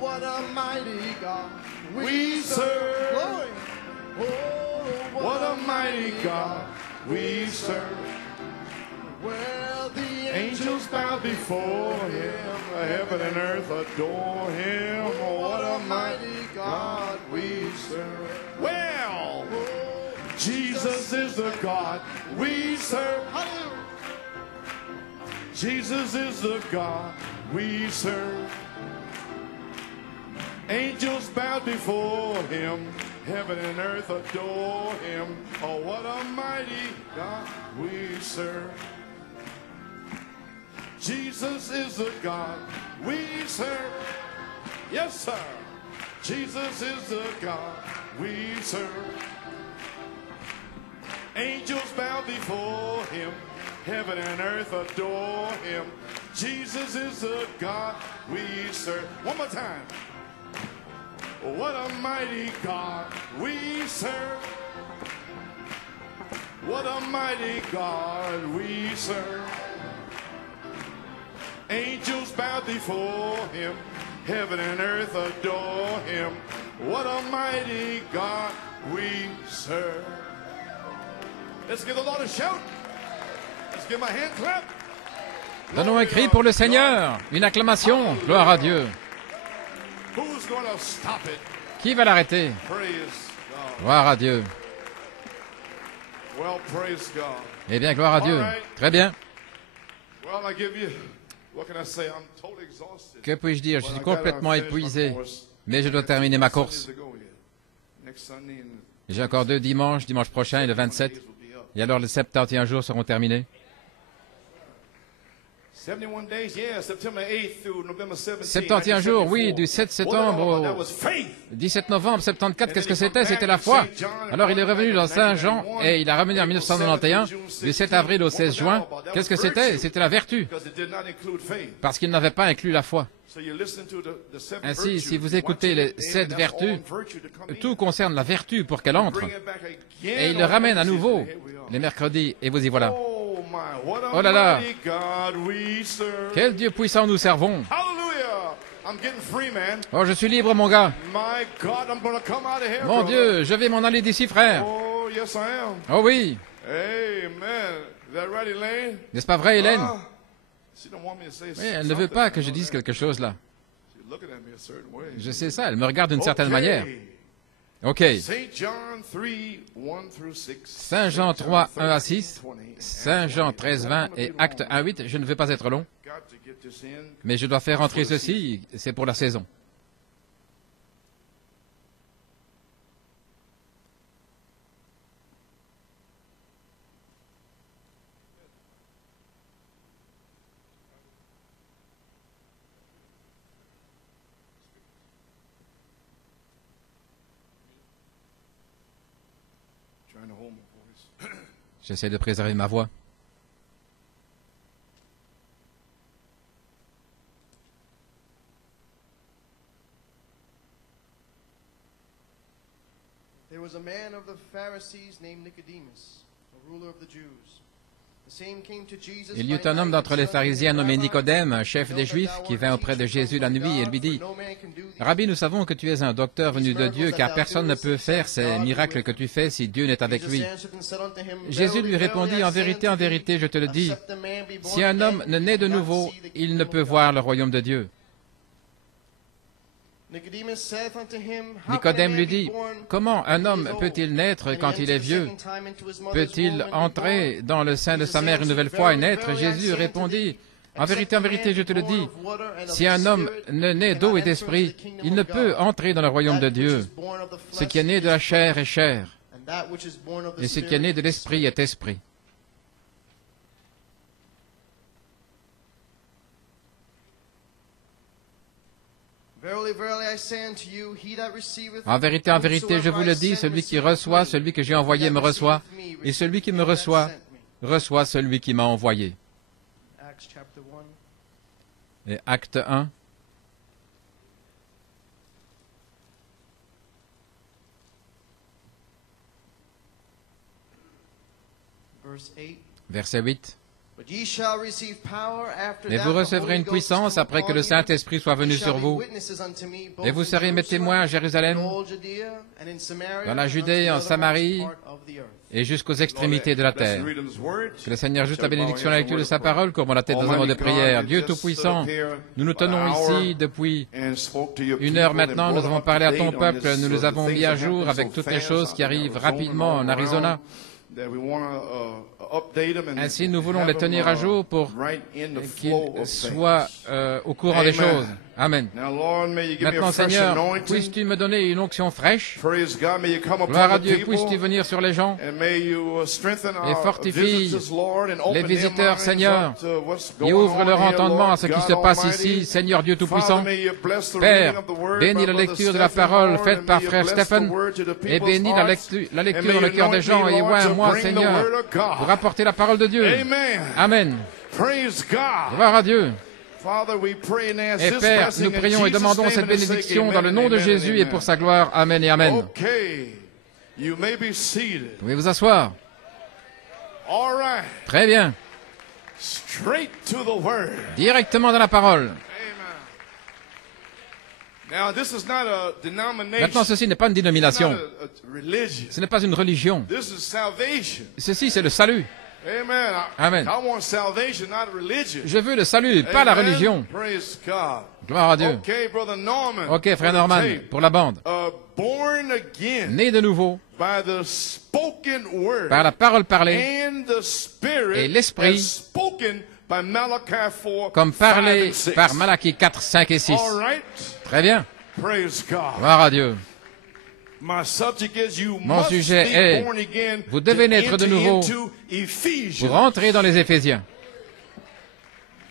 what a mighty God we serve. Glory. Oh, What a mighty God we serve. Well, the Angels bow before him, heaven and earth adore him. What a mighty God we serve. Well, Jesus is the God we serve. Jesus is the God we serve. Angels bow before him, heaven and earth adore him. Oh, what a mighty God we serve. Jesus is the God we serve. Yes, sir. Jesus is the God we serve. Angels bow before him, heaven and earth adore him. Jesus is the God we serve. One more time. What a mighty God we serve. What a mighty God we serve. Angels bow before him, heaven and earth adore him. What a mighty God we serve. Let's give the Lord a shout. Let's give him a hand clap. Donnons un cri pour le Seigneur, une acclamation, gloire à Dieu. Who's going to stop it? Qui va l'arrêter? Praise God. Gloire à Dieu. Well, praise God. Eh bien, gloire à Dieu. Très bien. Well, I give you, what can I say? I'm totally exhausted. Que puis-je dire? Je Well, suis I gotta complètement finish my épuisé, course. mais je dois terminer ma Sundays course. to go yet. Next Sunday and J'ai encore 2 dimanches, dimanche prochain et le 27. days will be up. Et alors les 71 jours seront terminés. 71 days, yeah, September 8th through November 17th. 71 jours, oui, du 7 septembre au 17 novembre 74. Qu'est-ce que c'était? C'était la foi. Alors il est revenu dans Saint-Jean et il a revenu en 1991, du 7 avril au 16 juin. Qu'est-ce que c'était? C'était la vertu, parce qu'il n'avait pas inclus la foi. Ainsi, si vous écoutez les 7 vertus, tout concerne la vertu pour qu'elle entre. Et il le ramène à nouveau les mercredis, et vous y voilà. Oh là là! Quel Dieu puissant nous servons! Oh, je suis libre, mon gars! Mon Dieu, je vais m'en aller d'ici, frère! Oh oui! N'est-ce pas vrai, Hélène? Oui, elle ne veut pas que je dise quelque chose là. Je sais ça, elle me regarde d'une certaine manière. OK. Saint Jean 3, 1 à 6, Saint Jean 13, 20 et Acte 1, 8. Je ne veux pas être long, mais je dois faire entrer ceci, c'est pour la saison. J'essaie de préserver ma voix. There was a man of the Pharisees named Nicodemus, a ruler of the Jews. Il y eut un homme d'entre les pharisiens nommé Nicodème, un chef des Juifs, qui vint auprès de Jésus la nuit et lui dit, « Rabbi, nous savons que tu es un docteur venu de Dieu, car personne ne peut faire ces miracles que tu fais si Dieu n'est avec lui. » Jésus lui répondit, « En vérité, je te le dis, si un homme ne naît de nouveau, il ne peut voir le royaume de Dieu. » Nicodème lui dit, « Comment un homme peut-il naître quand il est vieux? Peut-il entrer dans le sein de sa mère une nouvelle fois et naître ?» Jésus répondit, « En vérité, je te le dis, si un homme ne naît d'eau et d'esprit, il ne peut entrer dans le royaume de Dieu. Ce qui est né de la chair est chair, et ce qui est né de l'esprit est esprit. » En vérité, je vous le dis, celui qui reçoit, celui que j'ai envoyé me reçoit, et celui qui me reçoit, reçoit celui qui m'a envoyé. Et Acte 1. Verset 8. Mais vous recevrez une puissance après que le Saint-Esprit soit venu sur vous. Et vous serez mes témoins à Jérusalem, dans la Judée, en Samarie et jusqu'aux extrémités de la terre. Que le Seigneur ajoute la bénédiction à la lecture de sa parole, comme on la tête dans un mot de prière. Dieu Tout-Puissant, nous nous tenons ici depuis 1 heure maintenant. Nous avons parlé à ton peuple, nous les avons mis à jour avec toutes les choses qui arrivent rapidement en Arizona. Ainsi, nous voulons les tenir à jour pour qu'ils soient au courant des choses. Amen. Maintenant, Seigneur, puisses-tu me donner une onction fraîche? Gloire à Dieu, puisses-tu venir sur les gens et fortifie les visiteurs, Seigneur, et ouvre leur entendement à ce qui se passe ici, Seigneur Dieu Tout-Puissant. Père, bénis la lecture de la parole faite par frère Stephen et bénis la lecture dans le cœur des gens et moi, Seigneur, pour apporter la parole de Dieu. Amen. Gloire à Dieu. Et Père, nous prions et demandons cette bénédiction dans le nom de Jésus et pour sa gloire. Amen et Amen. Vous pouvez vous asseoir. Très bien. Directement dans la parole. Maintenant, ceci n'est pas une dénomination. Ce n'est pas une religion. Ceci, c'est le salut. Amen. Je veux le salut, pas la religion. Gloire à Dieu. Ok, frère Norman, pour la bande. Né de nouveau par la parole parlée et l'esprit, comme parlé par Malachie 4, 5 et 6. Très bien. Gloire à Dieu. Mon sujet est, vous devez naître de nouveau pour entrer dans les Éphésiens.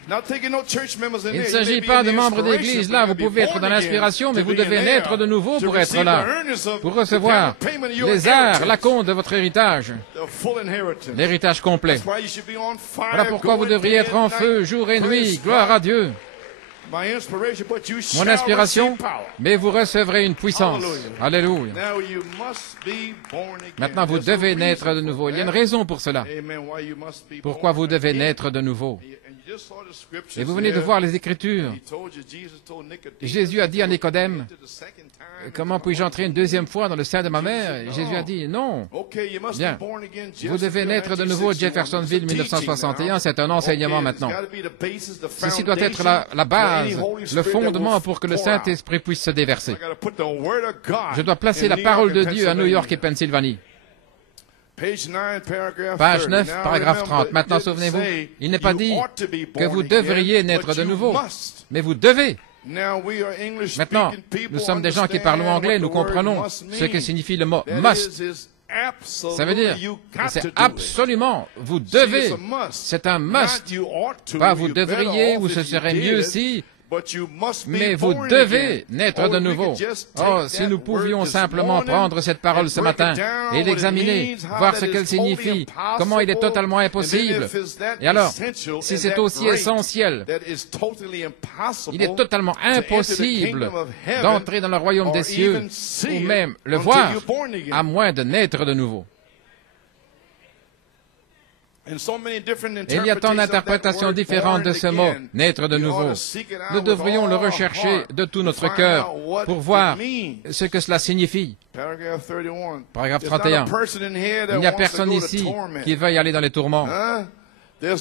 Il ne s'agit pas de membres d'église, là, vous pouvez être dans l'inspiration, mais vous devez naître de nouveau pour être là, pour recevoir les arts, l'acompte de votre héritage, l'héritage complet. Voilà pourquoi vous devriez être en feu jour et nuit, gloire à Dieu. Mon inspiration, mais vous recevrez une puissance. Alléluia. Maintenant, vous devez naître de nouveau. Il y a une raison pour cela. Pourquoi vous devez naître de nouveau? Et vous venez de voir les Écritures. Jésus a dit à Nicodème, comment puis-je entrer une deuxième fois dans le sein de ma mère? Et Jésus a dit, non. Bien. Vous devez naître de nouveau. Jeffersonville, 1961, c'est un enseignement maintenant. Ceci doit être la base, le fondement pour que le Saint-Esprit puisse se déverser. Je dois placer la parole de Dieu à New York et Pennsylvanie. Page 9, paragraphe 30. Maintenant, souvenez-vous, il n'est pas dit que vous devriez naître de nouveau, mais vous devez. Maintenant, nous sommes des gens qui parlons anglais, nous comprenons ce que signifie le mot « must ». Ça veut dire que c'est absolument, vous devez, c'est un must. Pas vous devriez ou ce serait mieux si, mais vous devez naître de nouveau. Oh, si nous pouvions simplement prendre cette parole ce matin et l'examiner, voir ce qu'elle signifie, comment il est totalement impossible. Et alors, si c'est aussi essentiel, il est totalement impossible d'entrer dans le royaume des cieux ou même le voir, à moins de naître de nouveau. Et il y a tant d'interprétations différentes de ce mot, naître de nouveau. Nous devrions le rechercher de tout notre cœur pour voir ce que cela signifie. Paragraphe 31. Il n'y a personne ici qui veuille aller dans les tourments. Il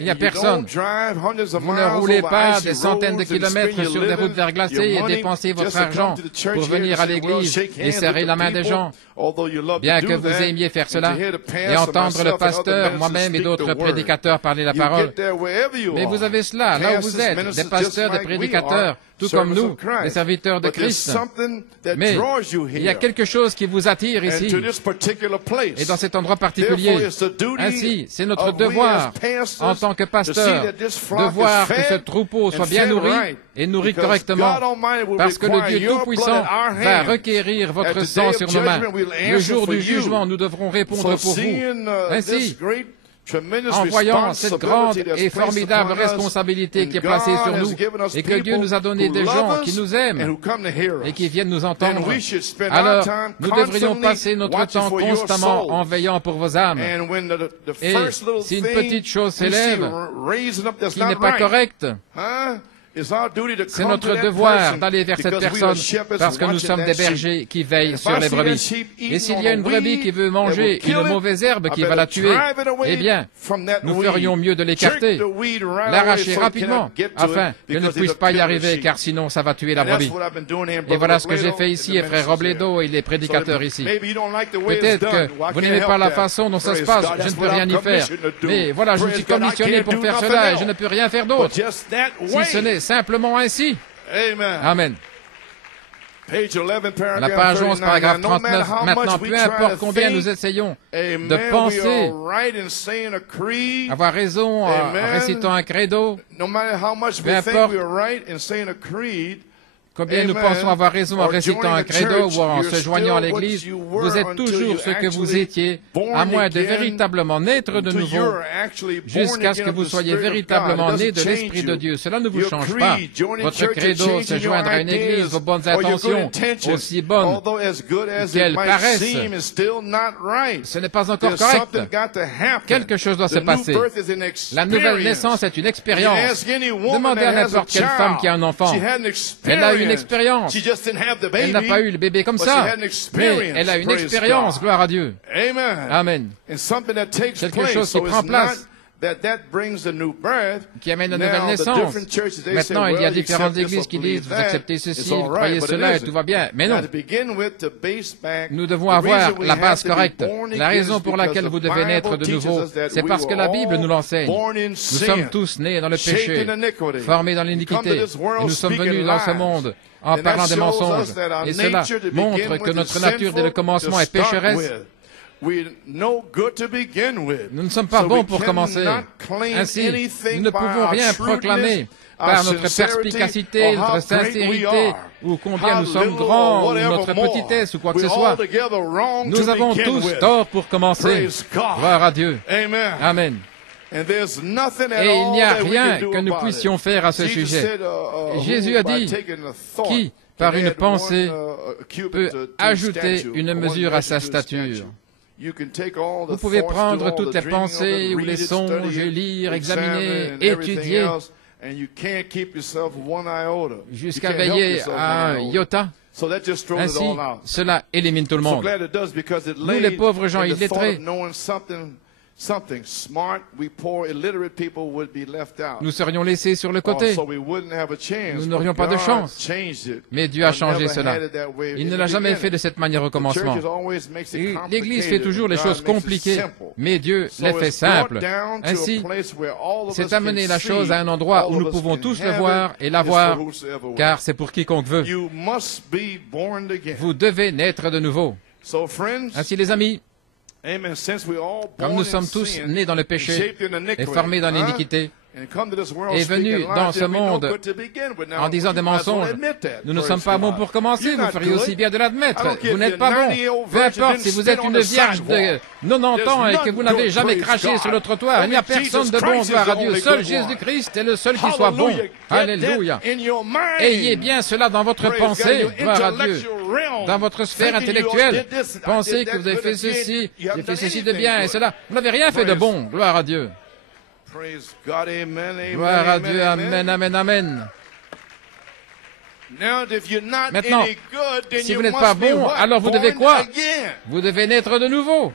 n'y a personne. Vous ne roulez pas des centaines de kilomètres sur des routes verglacées et dépensez votre argent pour venir à l'église et serrer la main des gens. Bien que vous aimiez faire cela et entendre le pasteur, moi-même et d'autres prédicateurs parler la parole. Mais vous avez cela, là où vous êtes, des pasteurs, des prédicateurs, tout comme nous, des serviteurs de Christ. Mais il y a quelque chose qui vous attire ici, et dans cet endroit particulier. Ainsi, c'est notre devoir, en tant que pasteur, de voir que ce troupeau soit bien nourri et nourri correctement, parce que le Dieu Tout-Puissant va requérir votre sang sur nos mains. Le jour du jugement, nous devrons répondre pour vous. Ainsi, en voyant cette grande et formidable responsabilité qui est placée sur nous et que Dieu nous a donné des gens qui nous aiment et qui viennent nous entendre, alors nous devrions passer notre temps constamment en veillant pour vos âmes. Et si une petite chose s'élève qui n'est pas correcte, c'est notre devoir d'aller vers cette personne parce que nous sommes des bergers qui veillent sur les brebis. Et s'il y a une brebis qui veut manger une mauvaise herbe qui va la tuer, eh bien, nous ferions mieux de l'écarter, l'arracher rapidement, afin qu'elle ne puisse pas y arriver, car sinon ça va tuer la brebis. Et voilà ce que j'ai fait ici, et frère Robledo, il est prédicateur ici. Peut-être que vous n'aimez pas la façon dont ça se passe, je ne peux rien y faire. Mais voilà, je suis commissionné pour faire cela, et je ne peux rien faire d'autre. Si ce n'est simplement ainsi. Amen. À la page 11, paragraphe 39, maintenant, peu importe combien nous essayons de penser, avoir raison en récitant un credo, peu importe combien nous pensons avoir raison en récitant un credo ou en se joignant à l'Église, vous êtes toujours ce que vous étiez, à moins de véritablement naître de nouveau, jusqu'à ce que vous soyez véritablement nés de l'Esprit de Dieu. Cela ne vous change pas. Votre credo, se joindre à une Église, vos bonnes intentions, aussi bonnes qu'elles paraissent, ce n'est pas encore correct. Quelque chose doit se passer. La nouvelle naissance est une expérience. Demandez à n'importe quelle femme qui a un enfant. Elle a une expérience. Elle n'a pas eu le bébé comme ça, mais elle a une expérience, gloire à Dieu. Amen. Quelque chose qui prend place, qui amène la nouvelle naissance. Maintenant, il y a différentes églises qui disent, vous acceptez ceci, vous croyez cela, et tout va bien. Mais non. Nous devons avoir la base correcte. La raison pour laquelle vous devez naître de nouveau, c'est parce que la Bible nous l'enseigne. Nous sommes tous nés dans le péché, formés dans l'iniquité, et nous sommes venus dans ce monde en parlant des mensonges. Et cela montre que notre nature dès le commencement est pécheresse. Nous ne sommes pas bons pour commencer. Ainsi, nous ne pouvons rien proclamer par notre perspicacité, notre sincérité, ou combien nous sommes grands, ou notre petitesse, ou quoi que ce soit. Nous avons tous tort pour commencer. Gloire à Dieu. Amen. Et il n'y a rien que nous puissions faire à ce sujet. Jésus a dit, qui, par une pensée, peut ajouter une mesure à sa stature? Vous pouvez prendre toutes les pensées ou les songes, lire, examiner, étudier, jusqu'à veiller à un iota. Ainsi, cela élimine tout le monde. Nous, les pauvres gens illettrés, nous serions laissés sur le côté. Nous n'aurions pas de chance. Mais Dieu a changé cela. Il ne l'a jamais fait de cette manière au commencement. L'Église fait toujours les choses compliquées, mais Dieu les fait simples. Ainsi, c'est amener la chose à un endroit où nous pouvons tous le voir et la voir, car c'est pour quiconque veut. Vous devez naître de nouveau. Ainsi, les amis, comme nous sommes tous nés dans le péché et formés dans l'iniquité, est venu dans ce monde en disant des mensonges. Nous ne sommes pas bons pour commencer, vous feriez aussi bien de l'admettre. Vous n'êtes pas bon. Peu importe si vous êtes une vierge de 90 ans et que vous n'avez jamais craché sur le trottoir, il n'y a personne de bon, gloire à Dieu. Seul Jésus-Christ est le seul qui soit bon. Alléluia. Ayez bien cela dans votre pensée, gloire à Dieu. Dans votre sphère intellectuelle, pensez que vous avez fait ceci, vous avez fait ceci de bien et cela. Vous n'avez rien fait de bon, gloire à Dieu. Gloire à Dieu, amen, amen, amen. Maintenant, si vous n'êtes pas bon, alors vous devez quoi? Vous devez naître de nouveau.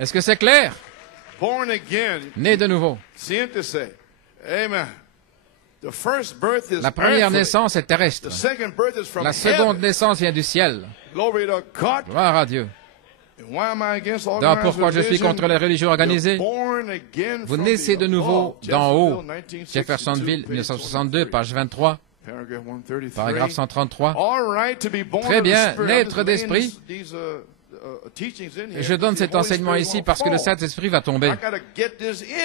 Est-ce que c'est clair? Né de nouveau. La première naissance est terrestre. La seconde naissance vient du ciel. Gloire à Dieu. Donc, pourquoi je suis contre les religions organisées? Vous naissez de nouveau d'en haut. Jeffersonville, 1962, page 23, paragraphe 133. Très bien, naître d'esprit. Je donne cet enseignement ici parce que le Saint-Esprit va tomber.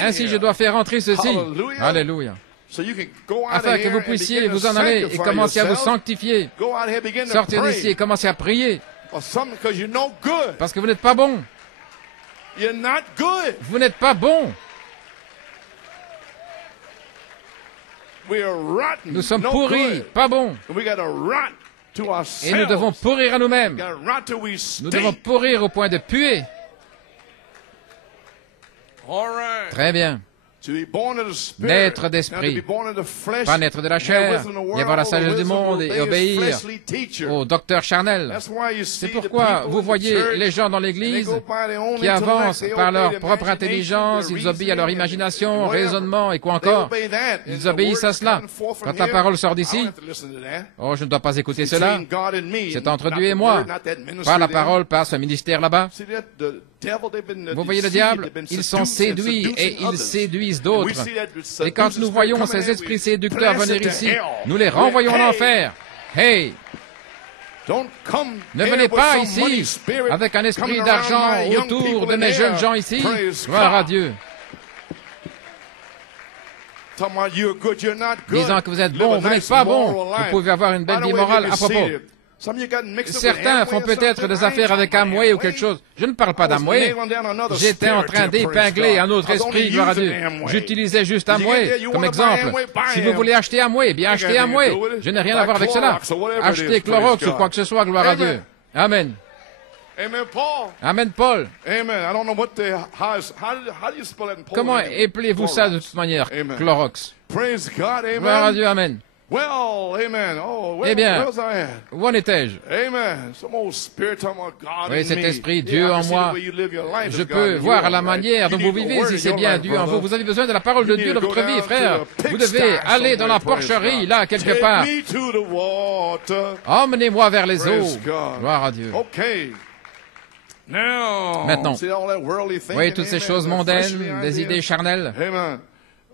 Ainsi, je dois faire entrer ceci. Alléluia. Afin que vous puissiez vous en aller et commencer à vous sanctifier. Sortir d'ici et commencer à prier. Parce que vous n'êtes pas bon. You're not good. Vous n'êtes pas bon. We are rotten. Nous sommes no pourris, good. pas bons. We got to rot to Et ourselves. nous devons pourrir à nous-mêmes. We gotta rot till we Nous devons stink. pourrir au point de puer. All right. Très bien. To be born of the Spirit, Naître d'esprit. not to be born of the flesh, Pas naître de la and chair, wisdom of the y avoir la world, sagesse du wisdom monde will et obey his obéir fleshly teacher. au docteur charnel. That's why you see C'est the pourquoi people vous in the voyez church, les gens dans and they l'Église go by their own qui intellect, avancent they par obey leur their propre imagination, intelligence, their ils obéissent à leur reasoning, imagination, whatever. raisonnement et quoi They encore. obey that. Ils And the obéissent à word cela. coming forth from Quand la here, parole sort I don't d'ici, have to listen to that. oh, je ne dois pas écouter It's cela. between God and me, C'est and entre not Dieu et the moi. word, not that ministry Pas la there. parole, pas ce ministère là-bas. See that the devil, they've been Vous voyez le deceived, diable, they've been ils sont seduced and séduits et seducing ils others. séduisent We d'autres. see that Et quand seducing nous spirit voyons coming ces in, esprits we séducteurs blast venir it to ici, hell. nous les renvoyons en Hey, enfer. Hey, don't come ne here venez with pas some money ici spirit avec un esprit coming d'argent around my young autour people de in mes jeunes here. gens ici. Praise Gloire à God. Dieu. Talking about you're good, you're not good. Disant que vous êtes Live bon, a vous n'êtes nice pas bon. moral Vous life. pouvez avoir une belle By the vie way, morale let me à propos. see it. Some of you got mixed up with Certains Amway font or peut-être something. des affaires avec Amway ou quelque chose. Je ne parle pas d'Amway. J'étais en train d'épingler un autre esprit, gloire à Dieu. J'utilisais juste Amway comme exemple. Si vous voulez acheter Amway, bien achetez Amway. Je n'ai rien à voir avec cela. Achetez Clorox ou quoi que ce soit, gloire à Dieu. Amen. Amen, Paul. Amen, Paul. Amen. I don't know what the how do you spell that in Polish? Comment appelez-vous ça de toute manière? Amen. Clorox. Praise God. Amen. Gloire à Dieu, Amen. Well, amen. Oh, Eh bien, where was I at? où en étais-je? Amen. Some old spirit talking about God Oui, in cet me. esprit, Yeah, Dieu I can en see moi. the way you live your life Je as God peux in you, voir à la right? manière dont You vous need the vivez word si in c'est your bien life, Dieu en vous. brother. Vous avez besoin de la parole de You Dieu need dans to go votre vie, down frère. to the Vous pigsty devez aller dans la somewhere, praise porcherie, God. là, quelque Take part. me to the water. Emmenez-moi vers les eaux. Praise God. Gloire à Dieu. Okay. Now, Maintenant. see all that worldly thinking, Oui, toutes ces amen, choses the mondaines, fleshly des ideas. idées charnelles. Amen.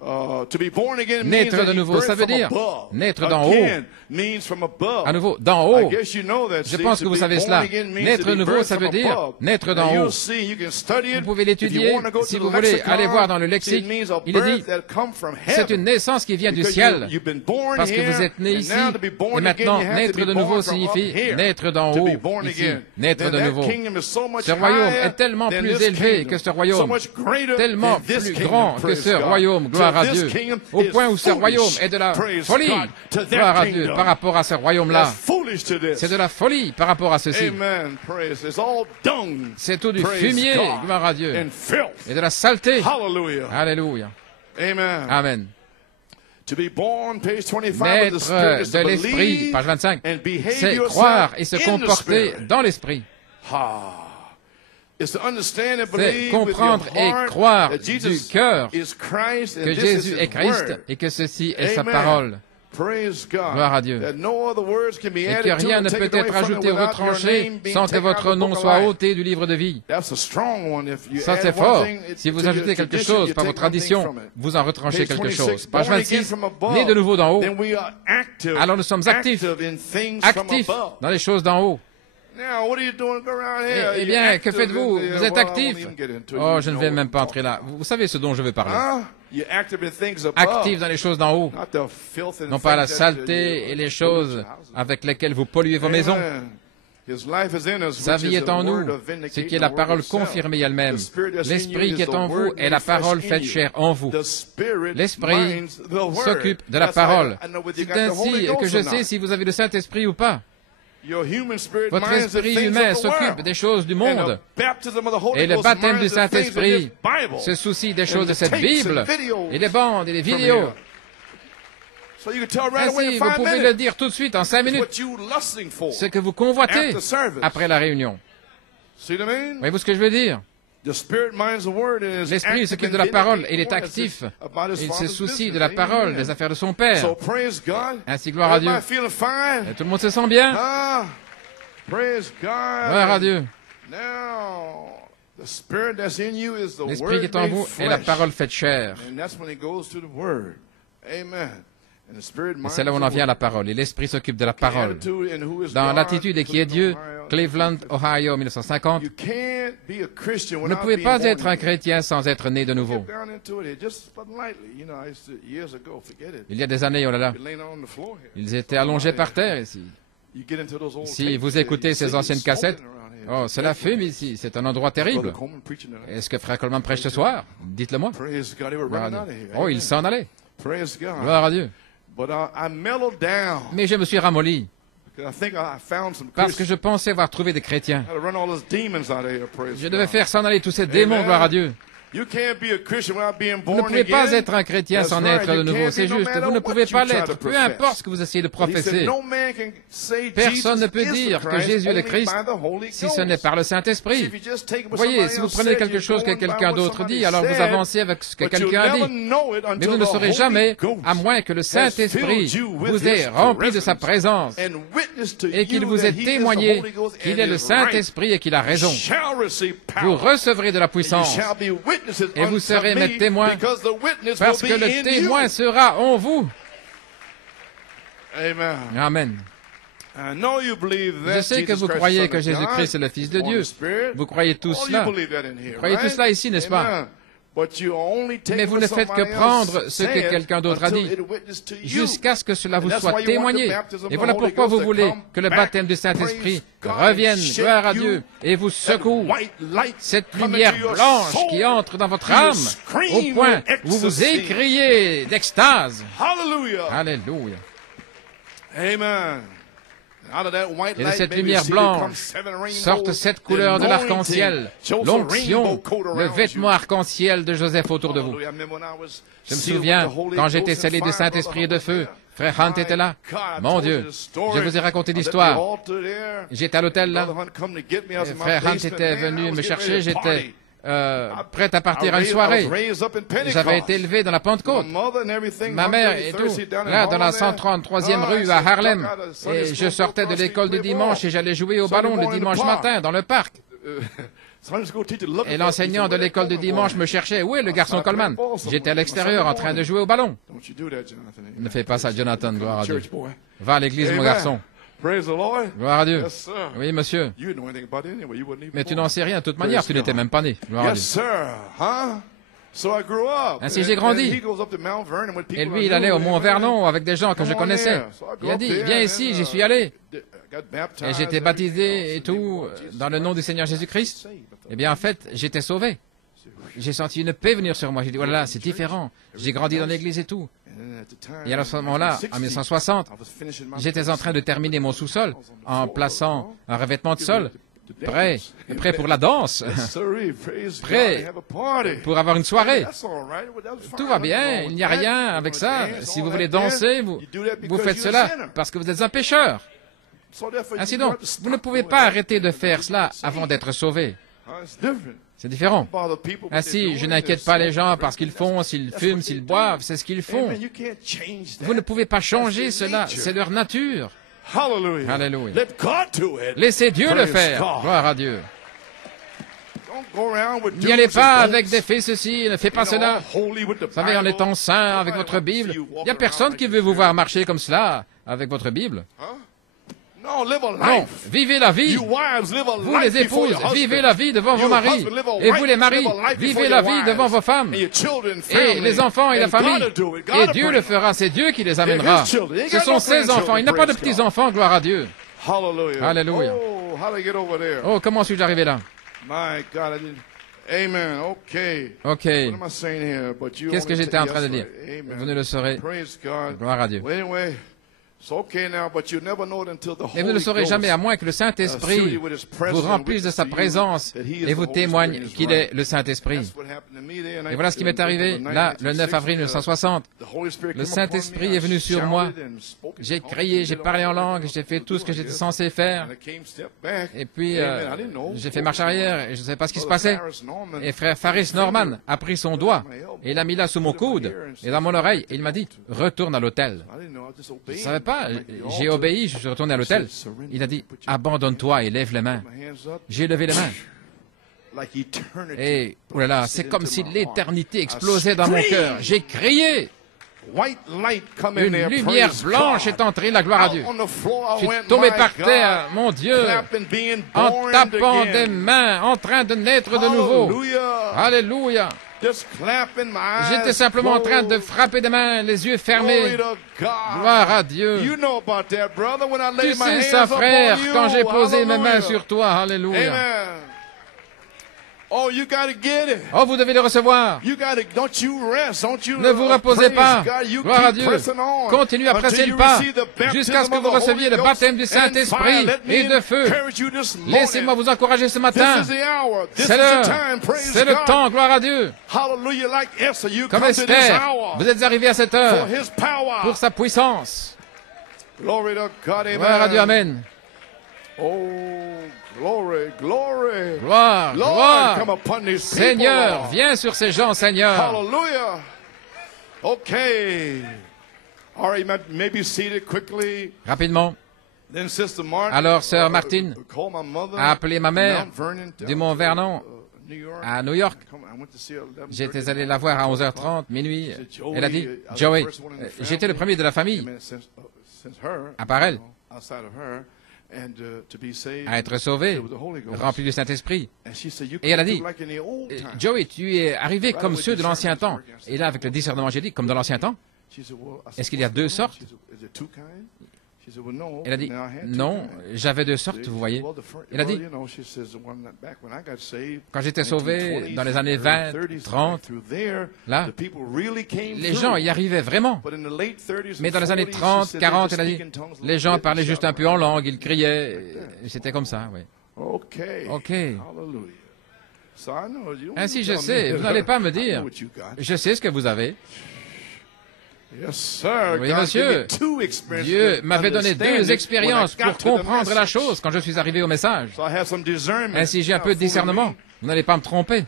To be born again means Naître that de you nouveau, birth ça veut from dire above. naître d'en haut. Again means from above. À nouveau, d'en I haut. guess you know that, Je see, pense to que vous be savez born cela. again means Naître to de be nouveau, birthed ça veut from dire above. naître Now, d'en you'll haut. see, you can study it. Vous pouvez If you l'étudier. want to go Si to vous the voulez lexicon, aller voir dans le see, it lexique, means a il est birth dit, that come from c'est heaven. une naissance qui vient du Because ciel. you've been born Parce que here, vous êtes né and ici, now to be born et maintenant, again, you have naître to be de born nouveau from up signifie here. naître d'en To haut, be born ici, again. naître Then de that nouveau. kingdom is so much Ce royaume higher est tellement than plus this élevé kingdom. que ce So royaume, much greater tellement than this plus kingdom, grand que praise ce God. royaume, gloire à So this Dieu, kingdom au is point où ce royaume foolish, est de la praise folie, God, to that gloire à Dieu, kingdom. par rapport à ce royaume-là. That's foolish to this. C'est de la folie par rapport à ceci. Amen. Praise. It's all dung. C'est tout du Praise fumier, God. gloire à Dieu, And filth. et de la saleté. Hallelujah. Alléluia. Amen. Amen. To be born, page 25 of the Spirit Naître is to de l'esprit, believe page 25, and behave c'est yourself croire et se in the comporter Spirit. dans l'esprit. It's to understand and C'est believe with your comprendre et heart croire that du Jesus cœur is Christ and que this Jésus is est His Christ word. et que ceci est sa Amen. parole. Praise God. Gloire à Dieu. That no other words can be Et added que to rien and ne taken peut away être from it ajouté ou without your retranché name being sans que taken out of votre the nom book of soit life. ôté du livre de vie. That's a strong one. If you Ça, add c'est one fort. thing Si vous to your ajoutez quelque tradition, chose you par vos take one thing traditions, from it. vous en retranchez Page quelque 26, chose. Page born again 26, from above. né de nouveau d'en haut. Then we are active, Alors nous sommes actifs, active in things from actifs above. dans les choses d'en haut. Now, what are you doing around here? Eh You're bien, que active faites-vous? in the- Vous êtes well, I won't actif. even get into it. Oh, You je ne know vais what même I'm pas entrer là. talking Vous savez ce dont je veux parler. about. Huh? You're active in things above. Actif dans les choses d'en haut. Not the filth and Non pas la things that saleté you- et les choses avec lesquelles vous polluez vos maisons. Amen. His life is in us, Sa which vie is est the en word nous, of vindicating ce qui est the la word parole itself. confirmée elle-même. The Spirit that's in L'Esprit you qui is est the en vous word est la made flesh parole in faite you. chair en vous. The Spirit L'Esprit minds the word. s'occupe de la That's how parole. I know whether you C'est got the Holy ainsi Ghost que je or sais not. si vous avez le Saint-Esprit ou pas. Your human spirit Votre minds the esprit things humain of the s'occupe world. des choses du And monde. the baptism of the Holy Et le Ghost baptême du minds the things in Saint-Esprit His Bible. se soucie des choses de the cette tapes Bible, and videos et les bandes et les from vidéos. here. So you can tell right away Ainsi, in vous 5 pouvez le minutes dire tout de suite en 5 what minutes, you lusting for. ce que vous convoitez After service. après la réunion. See what I mean? Voyez-vous ce que je veux dire? The Spirit minds the word and is L'Esprit active s'occupe in de la parole et il est vindicating actif. about his Il se Father's soucie de business. la parole, Amen. des affaires de son Père. So praise God. Ainsi, gloire à Dieu. Everybody feeling fine? Et tout le monde se sent bien? Ah, praise God. Gloire à Dieu. Now, the Spirit that's in you is the L'Esprit qui word est en made vous est la flesh. parole faite chair. And that's when it goes to the word. Amen. And the Spirit Et minds c'est là où on the en vient à word. la parole. Et l'Esprit s'occupe de la parole. Attitude and who is Dans God, l'attitude et qui est Dieu, Ohio, Cleveland, Ohio, 1950, You can't be a Christian vous ne without pouvez being pas born être un again. chrétien sans être né de nouveau. Get down into it, just but lightly. You know, I used to, years ago, forget it. Il y a des années, oh là là, You're laying on the floor here. ils étaient allongés par terre ici. You get into those old Si tapes, vous you écoutez see ces you anciennes smoking cassettes, around here. Oh, cela fume ici. C'est un endroit terrible. Est-ce que Frère Coleman prêche ce soir? Dites-le moi. Oh, il s'en allait. Gloire à Dieu. Mais je me suis ramolli. Parce que je pensais avoir trouvé des chrétiens. Je devais faire s'en aller tous ces démons, gloire à Dieu. Vous ne pouvez pas être un chrétien sans naître de nouveau, c'est juste. Vous ne pouvez pas l'être, peu importe ce que vous essayez de professer. Personne ne peut dire que Jésus est le Christ si ce n'est par le Saint-Esprit. Voyez, si vous prenez quelque chose que quelqu'un d'autre dit, alors vous avancez avec ce que quelqu'un a dit. Mais vous ne le saurez jamais, à moins que le Saint-Esprit vous ait rempli de sa présence et qu'il vous ait témoigné qu'il est le Saint-Esprit et qu'il a raison. Vous recevrez de la puissance. Et vous serez mes témoins, parce que le témoin sera en vous. Amen. Je sais que vous croyez que Jésus-Christ est le Fils de Dieu. Vous croyez tout cela. Vous croyez tout cela ici, n'est-ce pas? Mais vous ne faites que prendre ce que quelqu'un d'autre a dit, jusqu'à ce que cela vous soit témoigné. Et voilà pourquoi vous voulez que le baptême du Saint-Esprit revienne, gloire à Dieu, et vous secoue. Cette lumière blanche qui entre dans votre âme, au point où vous écriez d'extase. Alléluia. Amen. Et de cette lumière blanche sortent 7 couleurs de l'arc-en-ciel, l'onction, le vêtement arc-en-ciel de Joseph autour de vous. Je me souviens, quand j'étais scellé du Saint-Esprit et de feu, Frère Hunt était là. Mon Dieu, je vous ai raconté l'histoire. J'étais à l'hôtel là. Frère Hunt était venu me chercher, j'étais prêt à partir à une soirée. J'avais été élevé dans la Pentecôte. Ma mère et tout, là dans la 133e rue à Harlem. Et je sortais de l'école du dimanche et j'allais jouer au ballon le dimanche matin dans le parc. Et l'enseignant de l'école du dimanche me cherchait. Où est le garçon Coleman? J'étais à l'extérieur en train de jouer au ballon. Ne fais pas ça, Jonathan, gloire à Dieu. Va à l'église, mon garçon. Gloire à Dieu. Oui, monsieur. Mais tu n'en sais rien. De toute manière, tu n'étais même pas né. Gloire à Dieu. Ainsi j'ai grandi. Et lui, il allait au Mont Vernon avec des gens que je connaissais. Il a dit, viens ici, j'y suis allé. Et j'étais baptisé et tout, dans le nom du Seigneur Jésus-Christ. Eh bien, en fait, j'étais sauvé. J'ai senti une paix venir sur moi. J'ai dit, voilà, c'est différent. J'ai grandi dans l'église et tout. Et à ce moment-là, en 1960, j'étais en train de terminer mon sous-sol en plaçant un revêtement de sol, prêt pour la danse, prêt pour avoir une soirée. Tout va bien, il n'y a rien avec ça. Si vous voulez danser, vous faites cela parce que vous êtes un pécheur. Ainsi donc, vous ne pouvez pas arrêter de faire cela avant d'être sauvé. C'est différent. Ainsi, je n'inquiète pas les gens parce qu'ils font, s'ils fument, s'ils boivent, c'est ce qu'ils font. Vous ne pouvez pas changer cela, c'est leur nature. Alléluia. Laissez Dieu le faire. Gloire à Dieu. N'y allez pas avec des faits ceci, ne faites pas cela. Vous savez, en étant saint avec votre Bible, il n'y a personne qui veut vous voir marcher comme cela avec votre Bible. Non, vivez la vie. Vous les épouses, vivez la vie devant vos maris. Et vous les maris, vivez la vie devant vos femmes. Et les enfants et la famille. Et Dieu le fera, c'est Dieu qui les amènera. Ce sont ses enfants, il n'a pas de petits-enfants, gloire à Dieu. Alléluia. Oh, comment suis-je arrivé là? Ok. Qu'est-ce que j'étais en train de dire? Vous ne le saurez. Gloire à Dieu. Et vous ne le saurez jamais à moins que le Saint-Esprit vous remplisse de sa présence et vous témoigne qu'il est le Saint-Esprit. Et voilà ce qui m'est arrivé là, le 9 avril 1960. Le Saint-Esprit est venu sur moi. J'ai crié, j'ai parlé en langue, j'ai fait tout ce que j'étais censé faire. Et puis, j'ai fait marche arrière et je ne savais pas ce qui se passait. Et frère Faris Norman a pris son doigt et il l'a mis là sous mon coude et dans mon oreille et il m'a dit, retourne à l'hôtel. Je ne savais pas, j'ai obéi, je suis retourné à l'hôtel. Il a dit, abandonne-toi et lève les mains. J'ai levé les mains. Et, oulala, c'est comme si l'éternité explosait dans mon cœur. J'ai crié. Une lumière blanche est entrée, la gloire à Dieu. Je suis tombé par terre, mon Dieu, en tapant des mains, en train de naître de nouveau. Alléluia. J'étais simplement en train de frapper des mains, les yeux fermés. Gloire à Dieu. Tu sais ça, frère, quand j'ai posé mes mains sur toi. Alléluia. Oh, you gotta get it. Oh, vous devez le recevoir. Ne vous reposez pas. Gloire à Dieu. Continuez à presser le pas jusqu'à ce que vous receviez le baptême du Saint-Esprit et de feu. Laissez-moi vous encourager ce matin. C'est l'heure. C'est le temps. Gloire à Dieu. Comme Esther, vous êtes arrivé à cette heure pour sa puissance. Gloire à Dieu. Amen. Gloire, gloire. Seigneur, viens sur ces gens, Seigneur. Hallelujah. Okay. All right, maybe seated quickly. Rapidement. Then Sister Martin, alors, Sœur Martine called my mother a appelé ma mère du Mont Vernon New York. à New York. J'étais allé la voir à 11h30, minuit. Elle a dit, Joey, j'étais le premier de la famille, à part elle, à être sauvé, rempli du Saint-Esprit. Et elle a dit, Joey, tu es arrivé comme ceux de l'ancien temps. Et là, avec le discernement, j'ai dit, comme dans l'ancien temps, est-ce qu'il y a deux sortes? Elle a dit, non, j'avais deux sortes, vous voyez. Elle a dit, quand j'étais sauvé dans les années 20, 30, là, les gens y arrivaient vraiment. Mais dans les années 30, 40, elle a dit, les gens parlaient juste un peu en langue, ils criaient, c'était comme ça, oui. OK. Ainsi, je sais, vous n'allez pas me dire, je sais ce que vous avez. Oui, monsieur, Dieu m'avait donné deux expériences pour comprendre la chose quand je suis arrivé au message. Ainsi, j'ai un peu de discernement. Vous n'allez pas me tromper.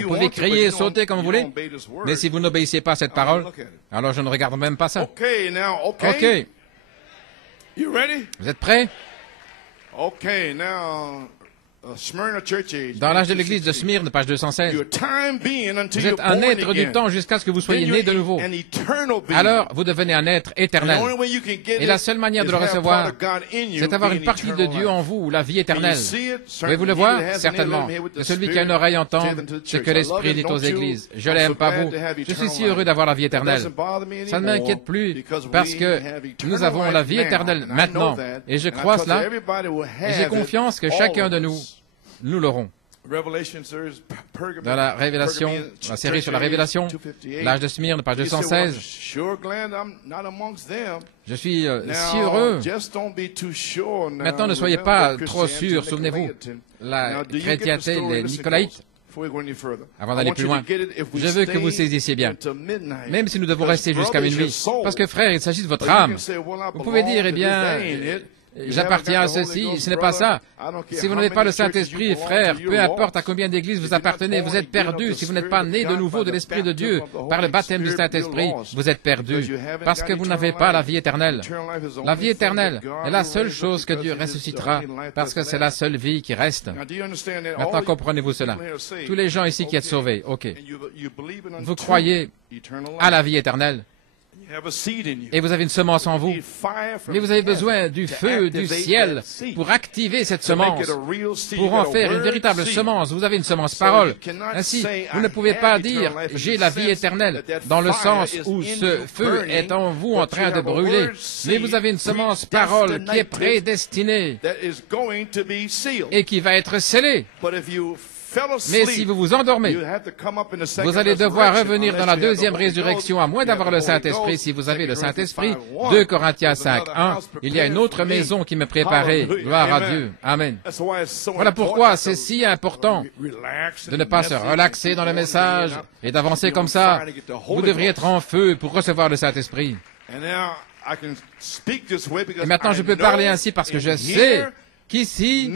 Vous pouvez crier et sauter comme vous voulez, mais si vous n'obéissez pas à cette parole, alors je ne regarde même pas ça. OK. Vous êtes prêts? Dans l'âge de l'église de Smyrne, page 216, vous êtes un être du temps jusqu'à ce que vous soyez né de nouveau. Alors, vous devenez un être éternel. Et la seule manière de le recevoir, c'est d'avoir une partie de Dieu en vous, la vie éternelle. Pouvez-vous le voir? Certainement. Que celui qui a une oreille entende ce que l'Esprit dit aux églises. Je l'aime, pas vous. Je suis si heureux d'avoir la vie éternelle. Ça ne m'inquiète plus parce que nous avons la vie éternelle maintenant. Et je crois cela. Et j'ai confiance que chacun de nous l'aurons. Dans la révélation, la série sur la révélation, l'âge de Smyrne, page 216, je suis si heureux. Maintenant, ne soyez pas trop sûrs. Souvenez-vous, la chrétienté, les Nicolaïtes, avant d'aller plus loin, je veux que vous saisissiez bien, même si nous devons rester jusqu'à minuit, parce que frère, il s'agit de votre âme. Vous pouvez dire, eh bien, j'appartiens à ceci, ce n'est pas ça. Si vous n'avez pas le Saint-Esprit, frère, peu importe à combien d'églises vous appartenez, vous êtes perdu. Si vous n'êtes pas né de nouveau de l'Esprit de Dieu par le baptême du Saint-Esprit, vous êtes perdu parce que vous n'avez pas la vie éternelle. La vie éternelle est la seule chose que Dieu ressuscitera parce que c'est la seule vie qui reste. Maintenant, comprenez-vous cela? Tous les gens ici qui êtes sauvés, OK. Vous croyez à la vie éternelle. Et vous avez une semence en vous. Mais vous avez besoin du feu du ciel pour activer cette semence, pour en faire une véritable semence. Vous avez une semence parole. Ainsi, vous ne pouvez pas dire « j'ai la vie éternelle » dans le sens où ce feu est en vous en train de brûler. Mais vous avez une semence parole qui est prédestinée et qui va être scellée. Mais si vous vous endormez, vous allez devoir revenir dans la deuxième résurrection, à moins d'avoir le Saint-Esprit. Si vous avez le Saint-Esprit, 2 Corinthiens 5, 1, il y a une autre maison qui me préparait. Gloire à Dieu. Amen. Voilà pourquoi c'est si important de ne pas se relaxer dans le message et d'avancer comme ça. Vous devriez être en feu pour recevoir le Saint-Esprit. Et maintenant, je peux parler ainsi parce que je sais qu'ici,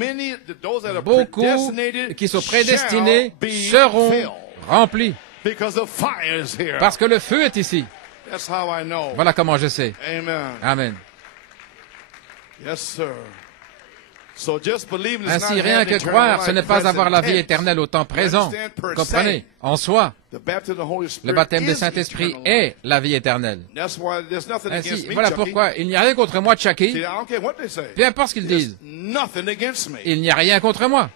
beaucoup qui sont prédestinés seront remplis. Parce que le feu est ici. Voilà comment je sais. Amen. Ainsi, rien que croire, ce n'est pas avoir la vie éternelle au temps présent. Comprenez, en soi, le baptême du Saint-Esprit est la vie éternelle. Ainsi, voilà pourquoi il n'y a rien contre moi, Chucky. Peu importe ce qu'ils disent. Il n'y a rien contre moi.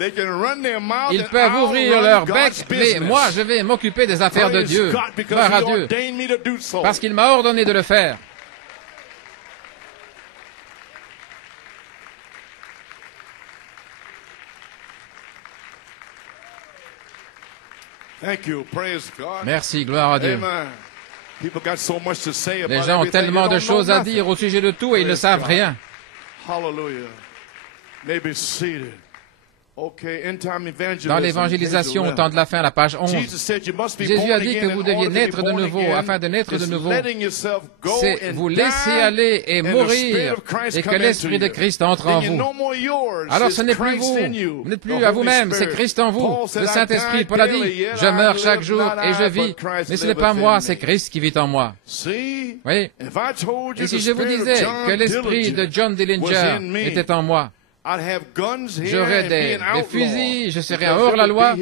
Ils peuvent ouvrir leur bec, mais moi, je vais m'occuper des affaires de Dieu. Gloire à Dieu. Parce qu'il m'a ordonné de le faire. Merci, gloire à Dieu. Les gens ont tellement de choses à dire au sujet de tout et ils ne savent rien. Dans l'évangélisation au temps de la fin, la page 11, Jésus a dit que vous deviez naître de nouveau. Afin de naître de nouveau, c'est vous laisser aller et mourir et que l'Esprit de Christ entre en vous. Alors ce n'est plus vous, vous n'êtes plus à vous-même, c'est Christ en vous. Le Saint-Esprit, Paul a dit, je meurs chaque jour et je vis, mais ce n'est pas moi, c'est Christ qui vit en moi. Oui. Et si je vous disais que l'Esprit de John Dillinger était en moi, j'aurais des fusils, je serais un hors-la-loi,